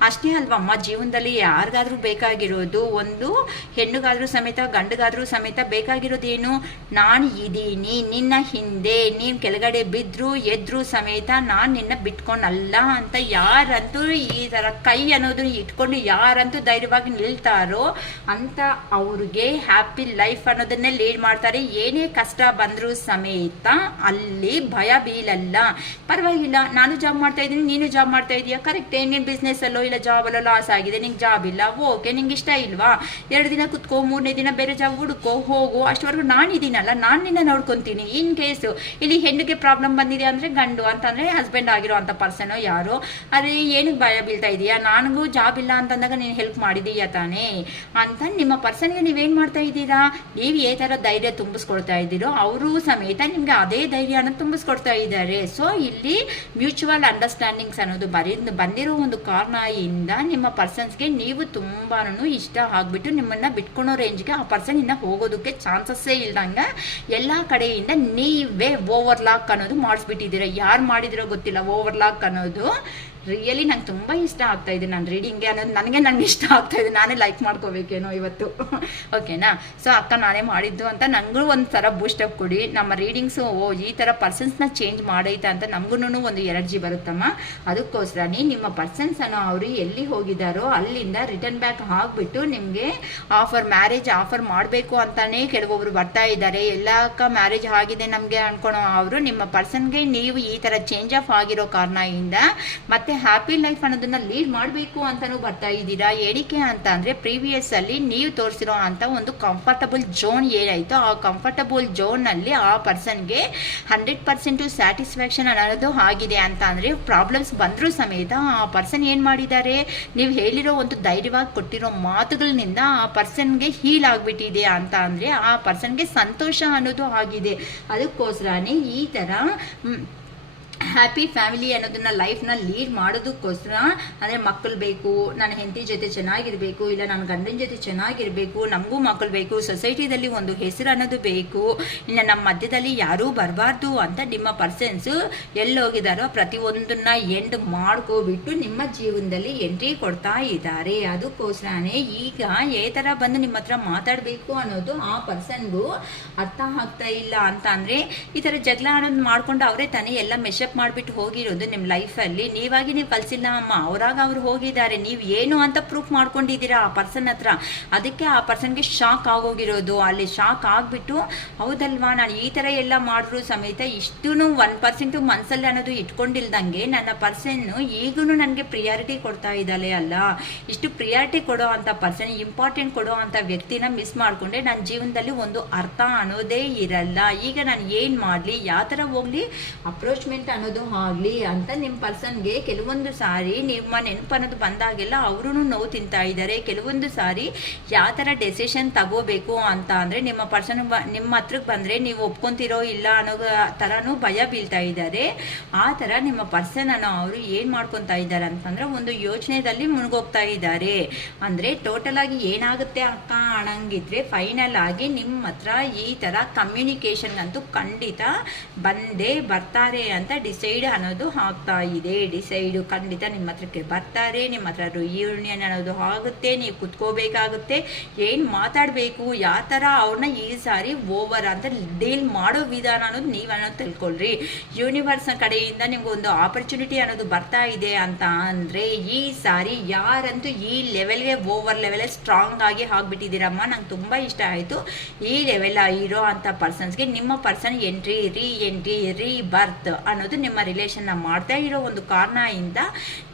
ಅಷ್ಟೇ ಅಲ್ವಮ್ಮ. ಜೀವನದಲ್ಲಿ ಯಾರಿಗಾದ್ರೂ ಬೇಕಾಗಿರೋದು, ಒಂದು ಹೆಣ್ಣಿಗಾದ್ರೂ ಸಮೇತ ಗಂಡಿಗಾದ್ರೂ ಸಮೇತ ಬೇಕಾಗಿರೋದೇನು, ನಾನು ಇದ್ದೀನಿ ನಿನ್ನ ಹಿಂದೆ, ನೀನು ಕೆಳಗಡೆ ಬಿದ್ರು ಎದ್ರು ಸಮೇತ ನಾನು ನಿನ್ನ ಬಿಟ್ಕೊಂಡಲ್ಲ ಅಂತ ಯಾರಂತೂ ಈ ಥರ ಕೈ ಅನ್ನೋದು ಇಟ್ಕೊಂಡು ಯಾರಂತೂ ಧೈರ್ಯವಾಗಿ ನಿಲ್ತಾರೋ ಅಂತ ಅವ್ರಿಗೆ ಹ್ಯಾಪಿ ಲೈಫ್ ಅನ್ನೋದನ್ನೇ ಲೀಡ್ ಮಾಡ್ತಾರೆ. ಏನೇ ಕಷ್ಟ ಬಂದರೂ ಸಮೇತ ಅಲ್ಲಿ ಭಯ ಬೀಳಲ್ಲ. ಪರವಾಗಿಲ್ಲ, ನಾನು ಜಾಬ್ ಮಾಡ್ತಾ ಇದ್ದೀನಿ, ನೀನು ಜಾಬ್ ಮಾಡ್ತಾ ಇದೀಯಾ, ಕರೆಕ್ಟ್, ನೀನು ಬಿಸ್ನೆಸ್ ಅಲ್ಲೋ ಇಲ್ಲ ಜಾಬಲ್ಲೋ ಲಾಸ್ ಆಗಿದೆ, ನಿಂಗೆ ಜಾಬ್ ಇಲ್ಲ, ಓಕೆ, ನಿಂಗೆ ಇಷ್ಟ ಇಲ್ವಾ, 2 ದಿನ ಕುತ್ಕೋ, 3ನೇ ದಿನ ಬೇರೆ ಜಾಬ್ ಹುಡುಕೋ, ಹೋಗು, ಅಷ್ಟವರೆಗೂ ನಾನಿದ್ದೀನಲ್ಲ, ನಾನು ನಿನ್ನ ನೋಡ್ಕೊತೀನಿ. ಇನ್ ಕೇಸು ಇಲ್ಲಿ ಹೆಣ್ಣಿಗೆ ಪ್ರಾಬ್ಲಮ್ ಬಂದಿದೆ ಅಂದರೆ ಗಂಡು ಅಂತಂದರೆ ಹಸ್ಬೆಂಡ್ ಆಗಿರೋ ಅಂಥ ಪರ್ಸನೋ ಯಾರೋ, ಅದೇ ಏನಕ್ಕೆ ಭಯ ಬೀಳ್ತಾ ಇದೆಯಾ, ನನಗೂ ಜಾಬ್ ಇಲ್ಲ ಅಂತಂದಾಗ ನೀನು ಹೆಲ್ಪ್ ಮಾಡಿದೀಯಾ ತಾನೇ ಅಂತ ನಿಮ್ಮ ಪರ್ಸನ್ಗೆ ನೀವೇನು ಮಾಡ್ತಾ ಇದ್ದೀರಾ, ನೀವು ಈ ಥರ ಧೈರ್ಯ ತುಂಬಿಸ್ಕೊಡ್ತಾ ಇದ್ದೀರೋ ಅವರು ಸಮೇತ ನಿಮಗೆ ಅದೇ ಧೈರ್ಯನ ತುಂಬಿಸ್ಕೊಡ್ತಾ ಇದ್ದಾರೆ. ಸೊ ಇಲ್ಲಿ ಮ್ಯೂಚುವಲ್ ಅಂಡರ್ಸ್ಟ್ಯಾಂಡಿಂಗ್ಸ್ ಅನ್ನೋದು ಬಂದಿರೋ ಒಂದು ಕಾರಣದಿಂದ ನಿಮ್ಮ ಪರ್ಸನ್ಸ್ಗೆ ನೀವು ತುಂಬಾನು ಇಷ್ಟ ಆಗ್ಬಿಟ್ಟು ನಿಮ್ಮನ್ನ ಬಿಟ್ಕೊಳೋ ರೇಂಜ್ಗೆ ಆ ಪರ್ಸನ್ ಇನ್ನ ಹೋಗೋದಕ್ಕೆ ಚಾನ್ಸಸ್ಸೇ ಇಲ್ದಂಗೆ ಎಲ್ಲ ಕಡೆಯಿಂದ ನೀವೇ ಓವರ್ಲಾಕ್ ಅನ್ನೋದು ಮಾಡಿಸ್ಬಿಟ್ಟಿದ್ದೀರಾ. ಯಾರು ಮಾಡಿದಿರೋ ಗೊತ್ತಿಲ್ಲ ಓವರ್ಲಾಕ್ ಅನ್ನೋದು, ರಿಯಲಿ ನಂಗೆ ತುಂಬ ಇಷ್ಟ ಆಗ್ತಾ ಇದೆ ನಾನು ರೀಡಿಂಗ್ಗೆ ಅನ್ನೋದು ನನಗೆ ಇಷ್ಟ ಆಗ್ತಾ ಇದೆ. ನಾನೇ ಲೈಕ್ ಮಾಡ್ಕೋಬೇಕೇನೋ ಇವತ್ತು. ಓಕೆನಾ? ಸೊ ಅಕ್ಕ ನಾನೇ ಮಾಡಿದ್ದು ಅಂತ ನನಗೂ ಒಂದು ಥರ ಬೂಸ್ಟಪ್ ಕೊಡಿ. ನಮ್ಮ ರೀಡಿಂಗ್ಸು ಈ ಥರ ಪರ್ಸನ್ಸ್ನ ಚೇಂಜ್ ಮಾಡೈತೆ ಅಂತ ನಮಗೂ ಒಂದು ಎನರ್ಜಿ ಬರುತ್ತಮ್ಮ. ಅದಕ್ಕೋಸ್ಕರ ನಿಮ್ಮ ಪರ್ಸನ್ಸ್ ಅನ್ನೋ ಅವರು ಎಲ್ಲಿ ಹೋಗಿದ್ದಾರೋ ಅಲ್ಲಿಂದ ರಿಟರ್ನ್ ಬ್ಯಾಕ್ ಆಗಿಬಿಟ್ಟು ನಿಮಗೆ ಮ್ಯಾರೇಜ್ ಆಫರ್ ಮಾಡಬೇಕು ಅಂತಾನೆ ಕೆಲವೊಬ್ರು ಬರ್ತಾ ಇದ್ದಾರೆ. ಎಲ್ಲಕ್ಕ ಮ್ಯಾರೇಜ್ ಆಗಿದೆ ನಮಗೆ ಅನ್ಕೊಳೋ ಅವರು ನಿಮ್ಮ ಪರ್ಸನ್ಗೆ ನೀವು ಈ ಥರ ಚೇಂಜ್ ಆಫ್ ಆಗಿರೋ ಕಾರಣದಿಂದ ಮತ್ತೆ ಹ್ಯಾಪಿ ಲೈಫ್ ಅನ್ನೋದನ್ನ ಲೀಡ್ ಮಾಡಬೇಕು ಅಂತಾನೂ ಬರ್ತಾ ಇದ್ದೀರಾ. ಏನಕ್ಕೆ ಅಂತ ಅಂದರೆ ಪ್ರೀವಿಯಸ್ ಅಲ್ಲಿ ನೀವು ತೋರಿಸಿರೋ ಅಂತ ಒಂದು ಕಂಫರ್ಟಬಲ್ ಝೋನ್ ಏನಾಯಿತು, ಆ ಕಂಫರ್ಟಬಲ್ ಝೋನಲ್ಲಿ ಆ ಪರ್ಸನ್ಗೆ 100% ಸ್ಯಾಟಿಸ್ಫ್ಯಾಕ್ಷನ್ ಅನ್ನೋದು ಆಗಿದೆ ಅಂತ ಅಂದರೆ ಪ್ರಾಬ್ಲಮ್ಸ್ ಬಂದರೂ ಸಮೇತ ಆ ಪರ್ಸನ್ ಏನು ಮಾಡಿದ್ದಾರೆ, ನೀವು ಹೇಳಿರೋ ಒಂದು ಧೈರ್ಯವಾಗಿ ಕೊಟ್ಟಿರೋ ಮಾತುಗಳಿಂದ ಆ ಪರ್ಸನ್ಗೆ ಹೀಲ್ ಆಗಿಬಿಟ್ಟಿದೆ ಅಂತ ಅಂದರೆ ಆ ಪರ್ಸನ್ಗೆ ಸಂತೋಷ ಅನ್ನೋದು ಆಗಿದೆ. ಅದಕ್ಕೋಸ್ಕರನೇ ಈ ಥರ ಹ್ಯಾಪಿ ಫ್ಯಾಮಿಲಿ ಅನ್ನೋದನ್ನ ಲೈಫ್ನ ಲೀಡ್ ಮಾಡೋದಕ್ಕೋಸ್ಕರ ಅಂದರೆ ಮಕ್ಕಳು ಬೇಕು, ನನ್ನ ಹೆಂಡತಿ ಜೊತೆ ಚೆನ್ನಾಗಿರಬೇಕು, ಇಲ್ಲ ನನ್ನ ಗಂಡನ ಜೊತೆ ಚೆನ್ನಾಗಿರಬೇಕು, ನಮಗೂ ಮಕ್ಕಳು ಬೇಕು, ಸೊಸೈಟಿದಲ್ಲಿ ಒಂದು ಹೆಸರು ಅನ್ನೋದು ಬೇಕು, ಇನ್ನು ನಮ್ಮ ಮಧ್ಯದಲ್ಲಿ ಯಾರೂ ಬರಬಾರ್ದು ಅಂತ ನಿಮ್ಮ ಪರ್ಸನ್ಸು ಎಲ್ಲೋಗಿದಾರೋ ಪ್ರತಿಯೊಂದನ್ನ ಎಂಡ್ ಮಾಡ್ಕೋಬಿಟ್ಟು ನಿಮ್ಮ ಜೀವನದಲ್ಲಿ ಎಂಟ್ರಿ ಕೊಡ್ತಾ ಇದ್ದಾರೆ. ಅದಕ್ಕೋಸ್ಕರನೇ ಈಗ ಯಾವ ಥರ ಬಂದು ನಿಮ್ಮ ಹತ್ರ ಮಾತಾಡಬೇಕು ಅನ್ನೋದು ಆ ಪರ್ಸನ್ಗೂ ಅರ್ಥ ಆಗ್ತಾ ಇಲ್ಲ ಅಂತ ಅಂದರೆ ಈ ಥರ ಜಗಳ ಅನ್ನೋದು ಮಾಡ್ಕೊಂಡು ಅವರೇ ತಾನೇ ಎಲ್ಲ ಮೆಶಪ್ ಮಾಡಿಬಿಟ್ಟು ಹೋಗಿರೋದು ನಿಮ್ಮ ಲೈಫಲ್ಲಿ. ನೀವಾಗಿ ನೀವು ಕಲಿಸಿಲ್ಲ ಅಮ್ಮ, ಅವರಾಗ ಅವ್ರು ಹೋಗಿದ್ದಾರೆ, ನೀವು ಏನು ಅಂತ ಪ್ರೂಫ್ ಮಾಡ್ಕೊಂಡಿದ್ದೀರಾ ಆ ಪರ್ಸನ್ ಹತ್ರ. ಅದಕ್ಕೆ ಆ ಪರ್ಸನ್ಗೆ ಶಾಕ್ ಆಗೋಗಿರೋದು. ಅಲ್ಲಿ ಶಾಕ್ ಆಗಿಬಿಟ್ಟು ಹೌದಲ್ವಾ ನಾನು ಈ ಥರ ಎಲ್ಲ ಮಾಡಿದ್ರು ಸಮೇತ ಇಷ್ಟೂ 1% ಮನಸ್ಸಲ್ಲಿ ಅನ್ನೋದು ಇಟ್ಕೊಂಡಿಲ್ದಂಗೆ ನನ್ನ ಪರ್ಸನ್ನು ಈಗೂ ನನಗೆ ಪ್ರಿಯಾರಿಟಿ ಕೊಡ್ತಾ ಇದ್ದಾಳೆ ಅಲ್ಲ. ಇಷ್ಟು ಪ್ರಿಯಾರಿಟಿ ಕೊಡೋ ಅಂಥ ಪರ್ಸನ್, ಇಂಪಾರ್ಟೆಂಟ್ ಕೊಡೋ ಅಂಥ ವ್ಯಕ್ತಿನ ಮಿಸ್ ಮಾಡಿಕೊಂಡೆ ನನ್ನ ಜೀವನದಲ್ಲಿ ಒಂದು ಅರ್ಥ ಅನ್ನೋದೇ ಇರಲ್ಲ. ಈಗ ನಾನು ಏನು ಮಾಡಲಿ, ಯಾವ ಥರ ಹೋಗಲಿ, ಅಪ್ರೋಚ್ಮೆಂಟ್ ಅನ್ನೋದು ಆಗಲಿ ಅಂತ ನಿಮ್ಮ ಪರ್ಸನ್ಗೆ ಕೆಲವೊಂದು ಸಾರಿ ನಿಮ್ಮ ನೆನಪು ಅನ್ನೋದು ಬಂದಾಗೆಲ್ಲ ಅವರು ನೋವು ತಿಂತಾ ಇದ್ದಾರೆ. ಕೆಲವೊಂದು ಸಾರಿ ಯಾವ ಥರ ಡೆಸಿಷನ್ ತಗೋಬೇಕು ಅಂತ ಅಂದರೆ ನಿಮ್ಮ ಪರ್ಸನ್ ನಿಮ್ಮ ಹತ್ರಕ್ಕೆ ಬಂದರೆ ನೀವು ಒಪ್ಕೊತಿರೋ ಇಲ್ಲ ಅನ್ನೋ ಥರನೂ ಭಯ ಬೀಳ್ತಾ ಇದ್ದಾರೆ. ಆ ಥರ ನಿಮ್ಮ ಪರ್ಸನ್ ಅನ್ನೋ ಅವರು ಏನು ಮಾಡ್ಕೊತಾ ಇದ್ದಾರೆ ಅಂತಂದರೆ ಒಂದು ಯೋಚನೆಯಲ್ಲಿ ಮುಳುಗೋಗ್ತಾ ಇದ್ದಾರೆ. ಅಂದರೆ ಟೋಟಲ್ ಆಗಿ ಏನಾಗುತ್ತೆ ಅಕ್ಕ ಅನ್ನಂಗಿದ್ರೆ ಫೈನಲ್ ಆಗಿ ನಿಮ್ಮ ಹತ್ರ ಈ ಥರ ಕಮ್ಯುನಿಕೇಷನ್ ಅಂತೂ ಖಂಡಿತ ಬಂದೇ ಬರ್ತಾರೆ ಅಂತ ಡಿಸೈಡ್ ಅನ್ನೋದು ಆಗ್ತಾ ಇದೆ. ಡಿಸೈಡು ಖಂಡಿತ ನಿಮ್ಮ ಹತ್ರಕ್ಕೆ ಬರ್ತಾರೆ, ನಿಮ್ಮ ಹತ್ರ ರಿಯೂನಿಯನ್ ಅನ್ನೋದು ಆಗುತ್ತೆ, ನೀವು ಕುತ್ಕೋಬೇಕಾಗುತ್ತೆ, ಏನು ಮಾತಾಡಬೇಕು, ಯಾವ ಥರ ಅವ್ರನ್ನ ಈ ಸಾರಿ ಓವರ್ ಅಂತ ಡೀಲ್ ಮಾಡೋ ವಿಧಾನ ಅನ್ನೋದು ನೀವು ಅನ್ನೋದು ತಿಳ್ಕೊಳ್ರಿ. ಯೂನಿವರ್ಸ್ ಕಡೆಯಿಂದ ನಿಮ್ಗೆ ಒಂದು ಆಪರ್ಚುನಿಟಿ ಅನ್ನೋದು ಬರ್ತಾ ಇದೆ ಅಂತ ಅಂದರೆ ಈ ಸಾರಿ ಯಾರಂತೂ ಈ ಲೆವೆಲ್ಗೆ ಓವರ್ ಲೆವೆಲ್ ಸ್ಟ್ರಾಂಗ್ ಆಗಿ ಆಗಿಬಿಟ್ಟಿದ್ದೀರಮ್ಮ. ನಂಗೆ ತುಂಬ ಇಷ್ಟ ಆಯಿತು. ಈ ಲೆವೆಲ್ ಇರೋ ಅಂಥ ಪರ್ಸನ್ಸ್ಗೆ ನಿಮ್ಮ ಪರ್ಸನ್ ಎಂಟ್ರಿ, ರೀ ಬರ್ತ್ ಅನ್ನೋದು ನಿಮ್ಮ ರಿಲೇಷನ್ನ ಮಾಡ್ತಾ ಇರೋ ಒಂದು ಕಾರಣದಿಂದ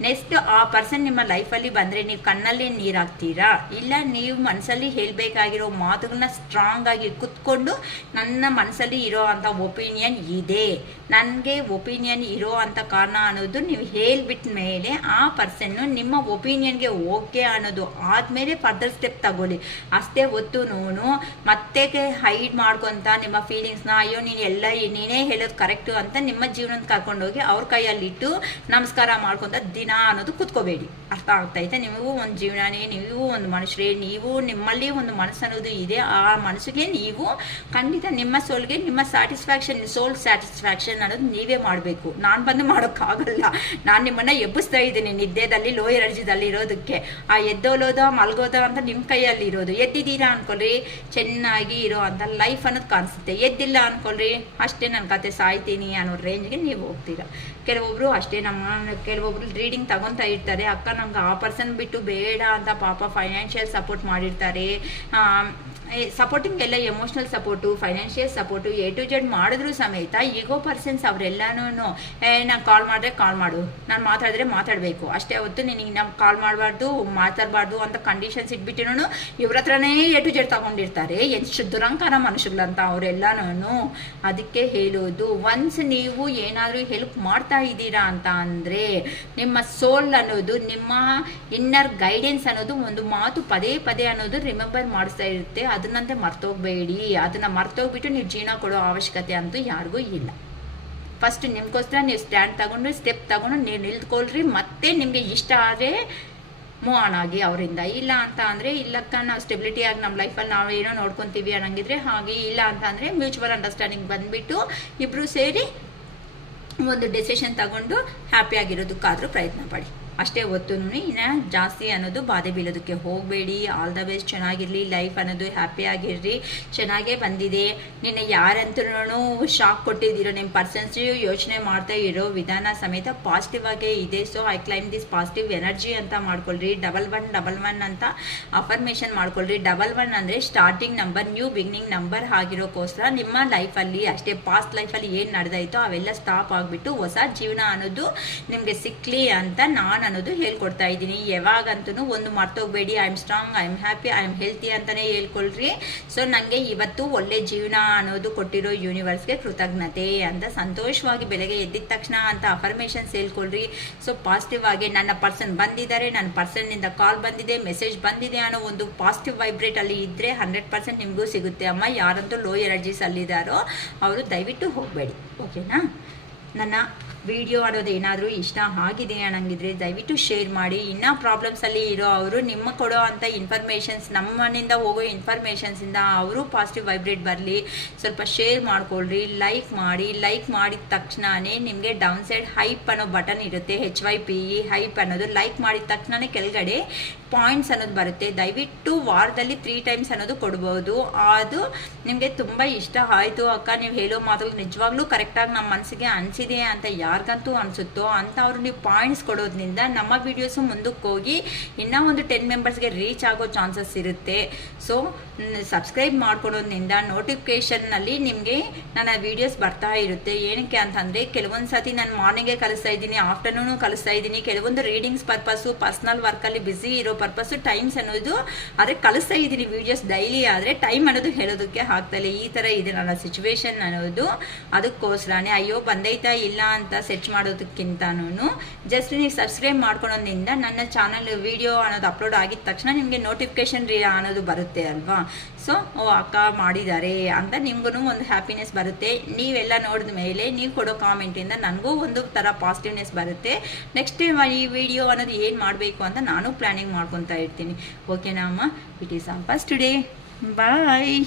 ನೆಕ್ಸ್ಟ್ ಆ ಪರ್ಸನ್ ನಿಮ್ಮ ಲೈಫಲ್ಲಿ ಬಂದರೆ ನೀವು ಕಣ್ಣಲ್ಲಿ ನೀರು ಹಾಕ್ತೀರಾ, ಇಲ್ಲ ನೀವು ಮನಸ್ಸಲ್ಲಿ ಹೇಳಬೇಕಾಗಿರೋ ಮಾತುಗಳನ್ನ ಸ್ಟ್ರಾಂಗ್ ಆಗಿ ಕುತ್ಕೊಂಡು ನನ್ನ ಮನಸ್ಸಲ್ಲಿ ಇರೋ ಅಂಥ ಒಪಿನಿಯನ್ ಇದೆ, ನನಗೆ ಒಪಿನಿಯನ್ ಇರೋ ಅಂಥ ಕಾರಣ ಅನ್ನೋದು ನೀವು ಹೇಳ್ಬಿಟ್ಟ ಮೇಲೆ ಆ ಪರ್ಸನ್ನು ನಿಮ್ಮ ಒಪಿನಿಯನ್ಗೆ ಓಕೆ ಅನ್ನೋದು ಆದಮೇಲೆ ಫರ್ದರ್ ಸ್ಟೆಪ್ ತಗೊಳ್ಳಿ. ಅಷ್ಟೇ ಹೊತ್ತು ಮತ್ತೆ ಹೈಡ್ ಮಾಡ್ಕೊತ ನಿಮ್ಮ ಫೀಲಿಂಗ್ಸ್ನ ಅಯ್ಯೋ ನೀನೇ ಹೇಳೋದು ಕರೆಕ್ಟು ಅಂತ ನಿಮ್ಮ ಜೀವನದ ಕರ್ಕೊಂಡೋಗಿ ಅವ್ರ ಕೈಯಲ್ಲಿಟ್ಟು ನಮಸ್ಕಾರ ಮಾಡ್ಕೊತ ದಿನ ಅನ್ನೋದು ಕುತ್ಕೋಬೇಡಿ. ಅರ್ಥ ಆಗ್ತೈತೆ? ನೀವು ಒಂದು ಜೀವನನೇ, ನೀವು ಒಂದು ಮನುಷ್ಯರೇ, ನೀವು ನಿಮ್ಮಲ್ಲಿ ಒಂದು ಮನಸ್ಸು ಅನ್ನೋದು ಇದೆ. ಆ ಮನಸ್ಸಿಗೆ ನೀವು ಖಂಡಿತ ನಿಮ್ಮ ಸೋಲ್ಗೆ ನಿಮ್ಮ ಸ್ಯಾಟಿಸ್ಫ್ಯಾಕ್ಷನ್, ಸೋಲ್ ಸ್ಯಾಟಿಸ್ಫ್ಯಾಕ್ಷನ್ ಅನ್ನೋದು ನೀವೇ ಮಾಡಬೇಕು. ನಾನು ಬಂದು ಮಾಡೋಕ್ಕಾಗಲ್ಲ. ನಾನು ನಿಮ್ಮನ್ನು ಎಬ್ಬಿಸ್ತಾ ಇದ್ದೀನಿ ನಿದ್ದೆದಲ್ಲಿ, ಲೋ ಎನರ್ಜಿದಲ್ಲಿ ಇರೋದಕ್ಕೆ. ಆ ಎದ್ದೋಲೋದ ಮಲ್ಗೋದ ಅಂತ ನಿಮ್ಮ ಕೈಯಲ್ಲಿ ಇರೋದು. ಎದ್ದಿದ್ದೀರಾ ಅನ್ಕೊಳ್ರಿ, ಚೆನ್ನಾಗಿ ಇರೋ ಅಂತ ಲೈಫ್ ಅನ್ನೋದು ಕಾಣಿಸುತ್ತೆ. ಎದ್ದಿಲ್ಲ ಅನ್ಕೊಳ್ರಿ, ಅಷ್ಟೇ ನನ್ನ ಕತೆ ಸಾಯ್ತೀನಿ ಅನ್ನೋ ರೇಂಜ್ಗೆ ನೀವು ಹೋಗ್ತೀರಾ. ಕೆಲವೊಬ್ರು ಅಷ್ಟೇ, ಕೆಲವೊಬ್ರು ರೀಡಿಂಗ್ ತಗೊತಾ ಇರ್ತಾರೆ, ಅಕ್ಕ ನಮ್ಗೆ ಆ ಪರ್ಸನ್ ಬಿಟ್ಟು ಬೇಡ ಅಂತ ಪಾಪ ಫೈನಾನ್ಷಿಯಲ್ ಸಪೋರ್ಟ್ ಮಾಡಿರ್ತಾರೆ. ಸಪೋರ್ಟಿಂಗ್ ಎಲ್ಲ emotional support, financial support, A to Z ಮಾಡಿದ್ರು ಸಮೇತ ಈಗೋ ಪರ್ಸನ್ಸ್ ಅವರೆಲ್ಲನೂ ನಾನು ಕಾಲ್ ಮಾಡಿದ್ರೆ ಕಾಲ್ ಮಾಡು, ನಾನು ಮಾತಾಡಿದ್ರೆ ಮಾತಾಡಬೇಕು ಅಷ್ಟೇ ಹೊತ್ತು ನಿನಗೆ ನಾವು ಕಾಲ್ ಮಾಡಬಾರ್ದು, ಮಾತಾಡಬಾರ್ದು ಅಂತ ಕಂಡೀಷನ್ಸ್ ಇಟ್ಬಿಟ್ಟಿನೂ ಇವ್ರ ಹತ್ರನೇ A to Z ತಗೊಂಡಿರ್ತಾರೆ. ಎಷ್ಟು ದುರಂಕಾರ ಮನುಷ್ಯಗಳಂತ ಅವರೆಲ್ಲನೂ. ಅದಕ್ಕೆ ಹೇಳೋದು, ಒನ್ಸ್ ನೀವು ಏನಾದರೂ ಹೆಲ್ಪ್ ಮಾಡ್ತಾ ಇದ್ದೀರಾ ಅಂತ ಅಂದರೆ ನಿಮ್ಮ ಸೋಲ್ ಅನ್ನೋದು, ನಿಮ್ಮ ಇನ್ನರ್ ಗೈಡೆನ್ಸ್ ಅನ್ನೋದು ಒಂದು ಮಾತು ಪದೇ ಪದೇ ಅನ್ನೋದು ರಿಮೆಂಬರ್ ಮಾಡಿಸ್ತಾ ಇರುತ್ತೆ. ಅದನ್ನಂತೆ ಮರ್ತೋಗ್ಬೇಡಿ. ಅದನ್ನು ಮರ್ತೋಗ್ಬಿಟ್ಟು ನೀವು ಜೀವನ ಕೊಡೋ ಅವಶ್ಯಕತೆ ಅಂತೂ ಯಾರಿಗೂ ಇಲ್ಲ. ಫಸ್ಟ್ ನಿಮ್ಗೋಸ್ಕರ ನೀವು ಸ್ಟ್ಯಾಂಡ್ ತಗೊಂಡು ಸ್ಟೆಪ್ ತಗೊಂಡು ನೀವು ನಿಲ್ತ್ಕೊಳ್ರಿ. ಮತ್ತೆ ನಿಮಗೆ ಇಷ್ಟ ಆದರೆ ಮೂವ್ ಆನ್ ಆಗಿ ಅವರಿಂದ. ಇಲ್ಲ ಅಂತ ಅಂದರೆ ಇಲ್ಲಕ್ಕ ನಾವು ಸ್ಟೆಬಿಲಿಟಿಯಾಗಿ ನಮ್ಮ ಲೈಫಲ್ಲಿ ನಾವು ಏನೋ ನೋಡ್ಕೊತೀವಿ ಅನ್ನಂಗಿದ್ರೆ ಹಾಗೆ, ಇಲ್ಲ ಅಂತ ಅಂದರೆ ಮ್ಯೂಚುವಲ್ ಅಂಡರ್ಸ್ಟ್ಯಾಂಡಿಂಗ್ ಬಂದುಬಿಟ್ಟು ಇಬ್ಬರು ಸೇರಿ ಒಂದು ಡೆಸಿಷನ್ ತಗೊಂಡು ಹ್ಯಾಪಿಯಾಗಿರೋದಕ್ಕಾದರೂ ಪ್ರಯತ್ನ ಪಡಿ ಅಷ್ಟೇ ಹೊತ್ತು. ಇನ್ನು ಜಾಸ್ತಿ ಅನ್ನೋದು ಬಾಧೆ ಬೀಳೋದಕ್ಕೆ ಹೋಗಬೇಡಿ. ಆಲ್ ದ ಬೆಸ್ಟ್, ಚೆನ್ನಾಗಿರಲಿ ಲೈಫ್ ಅನ್ನೋದು, ಹ್ಯಾಪಿಯಾಗಿರ್ರಿ. ಚೆನ್ನಾಗೇ ಬಂದಿದೆ. ನಿನ್ನೆ ಯಾರಂತೂ ಶಾಕ್ ಕೊಟ್ಟಿದ್ದೀರೋ ನಿಮ್ಮ ಪರ್ಸನ್ಸ್ ಯೋಚನೆ ಮಾಡ್ತಾ ಇರೋ ವಿಧಾನ ಸಮೇತ ಪಾಸಿಟಿವ್ ಆಗೇ ಇದೆ. So I claim this positive energy ಅಂತ ಮಾಡ್ಕೊಳ್ರಿ. 1111 ಅಂತ ಅಫರ್ಮೇಷನ್ ಮಾಡ್ಕೊಳ್ರಿ. 11 ಅಂದರೆ starting number, new beginning number ಆಗಿರೋಕ್ಕೋಸ್ಕರ ನಿಮ್ಮ ಲೈಫಲ್ಲಿ ಅಷ್ಟೇ ಪಾಸ್ಟ್ ಲೈಫಲ್ಲಿ ಏನು ನಡೆದಾಯಿತೋ ಅವೆಲ್ಲ ಸ್ಟಾಪ್ ಆಗಿಬಿಟ್ಟು ಹೊಸ ಜೀವನ ಅನ್ನೋದು ನಿಮಗೆ ಸಿಕ್ಕಲಿ ಅಂತ ನಾನು ಅನ್ನೋದು ಹೇಳ್ಕೊಡ್ತಾ ಇದ್ದೀನಿ. ಯಾವಾಗಂತೂ ಒಂದು ಮರ್ತೋಗ್ಬೇಡಿ. I am strong, I am happy, I am healthy ಅಂತಾನೆ ಹೇಳ್ಕೊಳ್ರಿ. ಸೊ ನನಗೆ ಇವತ್ತು ಒಳ್ಳೆ ಜೀವನ ಅನ್ನೋದು ಕೊಟ್ಟಿರೋ ಯೂನಿವರ್ಸ್ಗೆ ಕೃತಜ್ಞತೆ ಅಂತ ಸಂತೋಷವಾಗಿ ಬೆಳಗ್ಗೆ ಎದ್ದಿದ ತಕ್ಷಣ ಅಂತ ಅಫರ್ಮೇಷನ್ಸ್ ಹೇಳ್ಕೊಳ್ರಿ. ಸೊ ಪಾಸಿಟಿವ್ ಆಗಿ ನನ್ನ ಪರ್ಸನ್ ಬಂದಿದ್ದಾರೆ, ನನ್ನ ಪರ್ಸನ್ನಿಂದ ಕಾಲ್ ಬಂದಿದೆ, ಮೆಸೇಜ್ ಬಂದಿದೆ ಅನ್ನೋ ಒಂದು ಪಾಸಿಟಿವ್ ವೈಬ್ರೇಟ್ ಅಲ್ಲಿ ಇದ್ದರೆ 100% ನಿಮಗೂ ಸಿಗುತ್ತೆ ಅಮ್ಮ. ಯಾರಂತೂ ಲೋ ಎನರ್ಜೀಸ್ ಅಲ್ಲಿದ್ದಾರೋ ಅವರು ದಯವಿಟ್ಟು ಹೋಗಬೇಡಿ, ಓಕೆನಾ? ನನ್ನ ವಿಡಿಯೋ ಅನ್ನೋದು ಏನಾದರೂ ಇಷ್ಟ ಆಗಿದೆ ಅನ್ನಂಗಿದ್ರೆ ದಯವಿಟ್ಟು ಶೇರ್ ಮಾಡಿ. ಇನ್ನೂ ಪ್ರಾಬ್ಲಮ್ಸಲ್ಲಿ ಇರೋ ಅವರು ನಿಮ್ಮ ಕೊಡೋ ಅಂಥ ಇನ್ಫಾರ್ಮೇಷನ್ಸ್, ನಮ್ಮನಿಂದ ಹೋಗೋ ಇನ್ಫಾರ್ಮೇಷನ್ಸಿಂದ ಅವರು ಪಾಸಿಟಿವ್ ವೈಬ್ರೇಟ್ ಬರಲಿ. ಸ್ವಲ್ಪ ಶೇರ್ ಮಾಡ್ಕೊಳ್ರಿ, ಲೈಕ್ ಮಾಡಿ. ಲೈಕ್ ಮಾಡಿದ ತಕ್ಷಣವೇ ನಿಮಗೆ ಡೌನ್ ಸೈಡ್ ಹೈಪ್ ಅನ್ನೋ ಬಟನ್ ಇರುತ್ತೆ, HYPE ಹೈಪ್ ಅನ್ನೋದು. ಲೈಕ್ ಮಾಡಿದ ತಕ್ಷಣವೇ ಕೆಳಗಡೆ ಪಾಯಿಂಟ್ಸ್ ಅನ್ನೋದು ಬರುತ್ತೆ. ದಯವಿಟ್ಟು ವಾರದಲ್ಲಿ 3 ಟೈಮ್ಸ್ ಅನ್ನೋದು ಕೊಡ್ಬೋದು. ಅದು ನಿಮಗೆ ತುಂಬ ಇಷ್ಟ ಆಯಿತು ಅಕ್ಕ, ನೀವು ಹೇಳೋ ಮಾತುಗಳು ನಿಜವಾಗ್ಲೂ ಕರೆಕ್ಟಾಗಿ ನಮ್ಮ ಮನಸ್ಸಿಗೆ ಅನಿಸಿದೆ ಅಂತ ಯಾರಿಗಂತೂ ಅನಿಸುತ್ತೋ ಅಂಥವ್ರು ನೀವು ಪಾಯಿಂಟ್ಸ್ ಕೊಡೋದ್ರಿಂದ ನಮ್ಮ ವೀಡಿಯೋಸು ಮುಂದಕ್ಕೆ ಹೋಗಿ ಇನ್ನೂ ಒಂದು 10 ಮೆಂಬರ್ಸ್ಗೆ ರೀಚ್ ಆಗೋ ಚಾನ್ಸಸ್ ಇರುತ್ತೆ. ಸೊ ಸಬ್ಸ್ಕ್ರೈಬ್ ಮಾಡ್ಕೊಡೋದ್ರಿಂದ ನೋಟಿಫಿಕೇಷನ್ನಲ್ಲಿ ನಿಮಗೆ ನನ್ನ ವೀಡಿಯೋಸ್ ಬರ್ತಾ ಇರುತ್ತೆ. ಏನಕ್ಕೆ ಅಂತಂದರೆ ಕೆಲವೊಂದು ಸತಿ ನಾನು ಮಾರ್ನಿಂಗೇ ಕಲಿಸ್ತಾ ಇದ್ದೀನಿ, ಆಫ್ಟರ್ನೂನು ಕಲಿಸ್ತಾ ಇದ್ದೀನಿ. ಕೆಲವೊಂದು ರೀಡಿಂಗ್ಸ್ ಪರ್ಪಸ್ಸು, ಪರ್ಸ್ನಲ್ ವರ್ಕಲ್ಲಿ ಬ್ಯುಸಿ ಇರೋ ಪರ್ಪಸ್ಸು ಟೈಮ್ಸ್ ಅನ್ನೋದು ಆದರೆ ಕಲಿಸ್ತಾ ಇದ್ದೀನಿ ವೀಡಿಯೋಸ್ ಡೈಲಿ. ಆದರೆ ಟೈಮ್ ಅನ್ನೋದು ಹೇಳೋದಕ್ಕೆ ಆಗ್ತಾಯಿಲ್ಲ. ಈ ಥರ ಇದೆ ನನ್ನ ಸಿಚುವೇಶನ್ ಅನ್ನೋದು. ಅದಕ್ಕೋಸ್ಕರನೇ ಅಯ್ಯೋ ಬಂದೈತಾ ಇಲ್ಲ ಅಂತ ಸರ್ಚ್ ಮಾಡೋದಕ್ಕಿಂತನೂ ಜಸ್ಟ್ ನೀವು ಸಬ್ಸ್ಕ್ರೈಬ್ ಮಾಡ್ಕೊಳೋದ್ರಿಂದ ನನ್ನ ಚಾನಲ್ ವಿಡಿಯೋ ಅನ್ನೋದು ಅಪ್ಲೋಡ್ ಆಗಿದ ತಕ್ಷಣ ನಿಮಗೆ ನೋಟಿಫಿಕೇಶನ್ ಅನ್ನೋದು ಬರುತ್ತೆ ಅಲ್ವಾ. ಸೊ ಅಕ್ಕ ಮಾಡಿದ್ದಾರೆ ಅಂತ ನಿಮ್ಗೂ ಒಂದು ಹ್ಯಾಪಿನೆಸ್ ಬರುತ್ತೆ. ನೀವೆಲ್ಲ ನೋಡಿದ ಮೇಲೆ ನೀವು ಕೊಡೋ ಕಾಮೆಂಟಿಂದ ನನಗೂ ಒಂದು ಥರ ಪಾಸಿಟಿವ್ನೆಸ್ ಬರುತ್ತೆ. ನೆಕ್ಸ್ಟ್ ಈ ವಿಡಿಯೋ ಅನ್ನೋದು ಏನು ಮಾಡಬೇಕು ಅಂತ ನಾನು ಪ್ಲ್ಯಾನಿಂಗ್ ಮಾಡ್ಕೊತಾ ಇರ್ತೀನಿ. ಓಕೆನಾ ಅಮ್ಮ? It is all for today. Bye.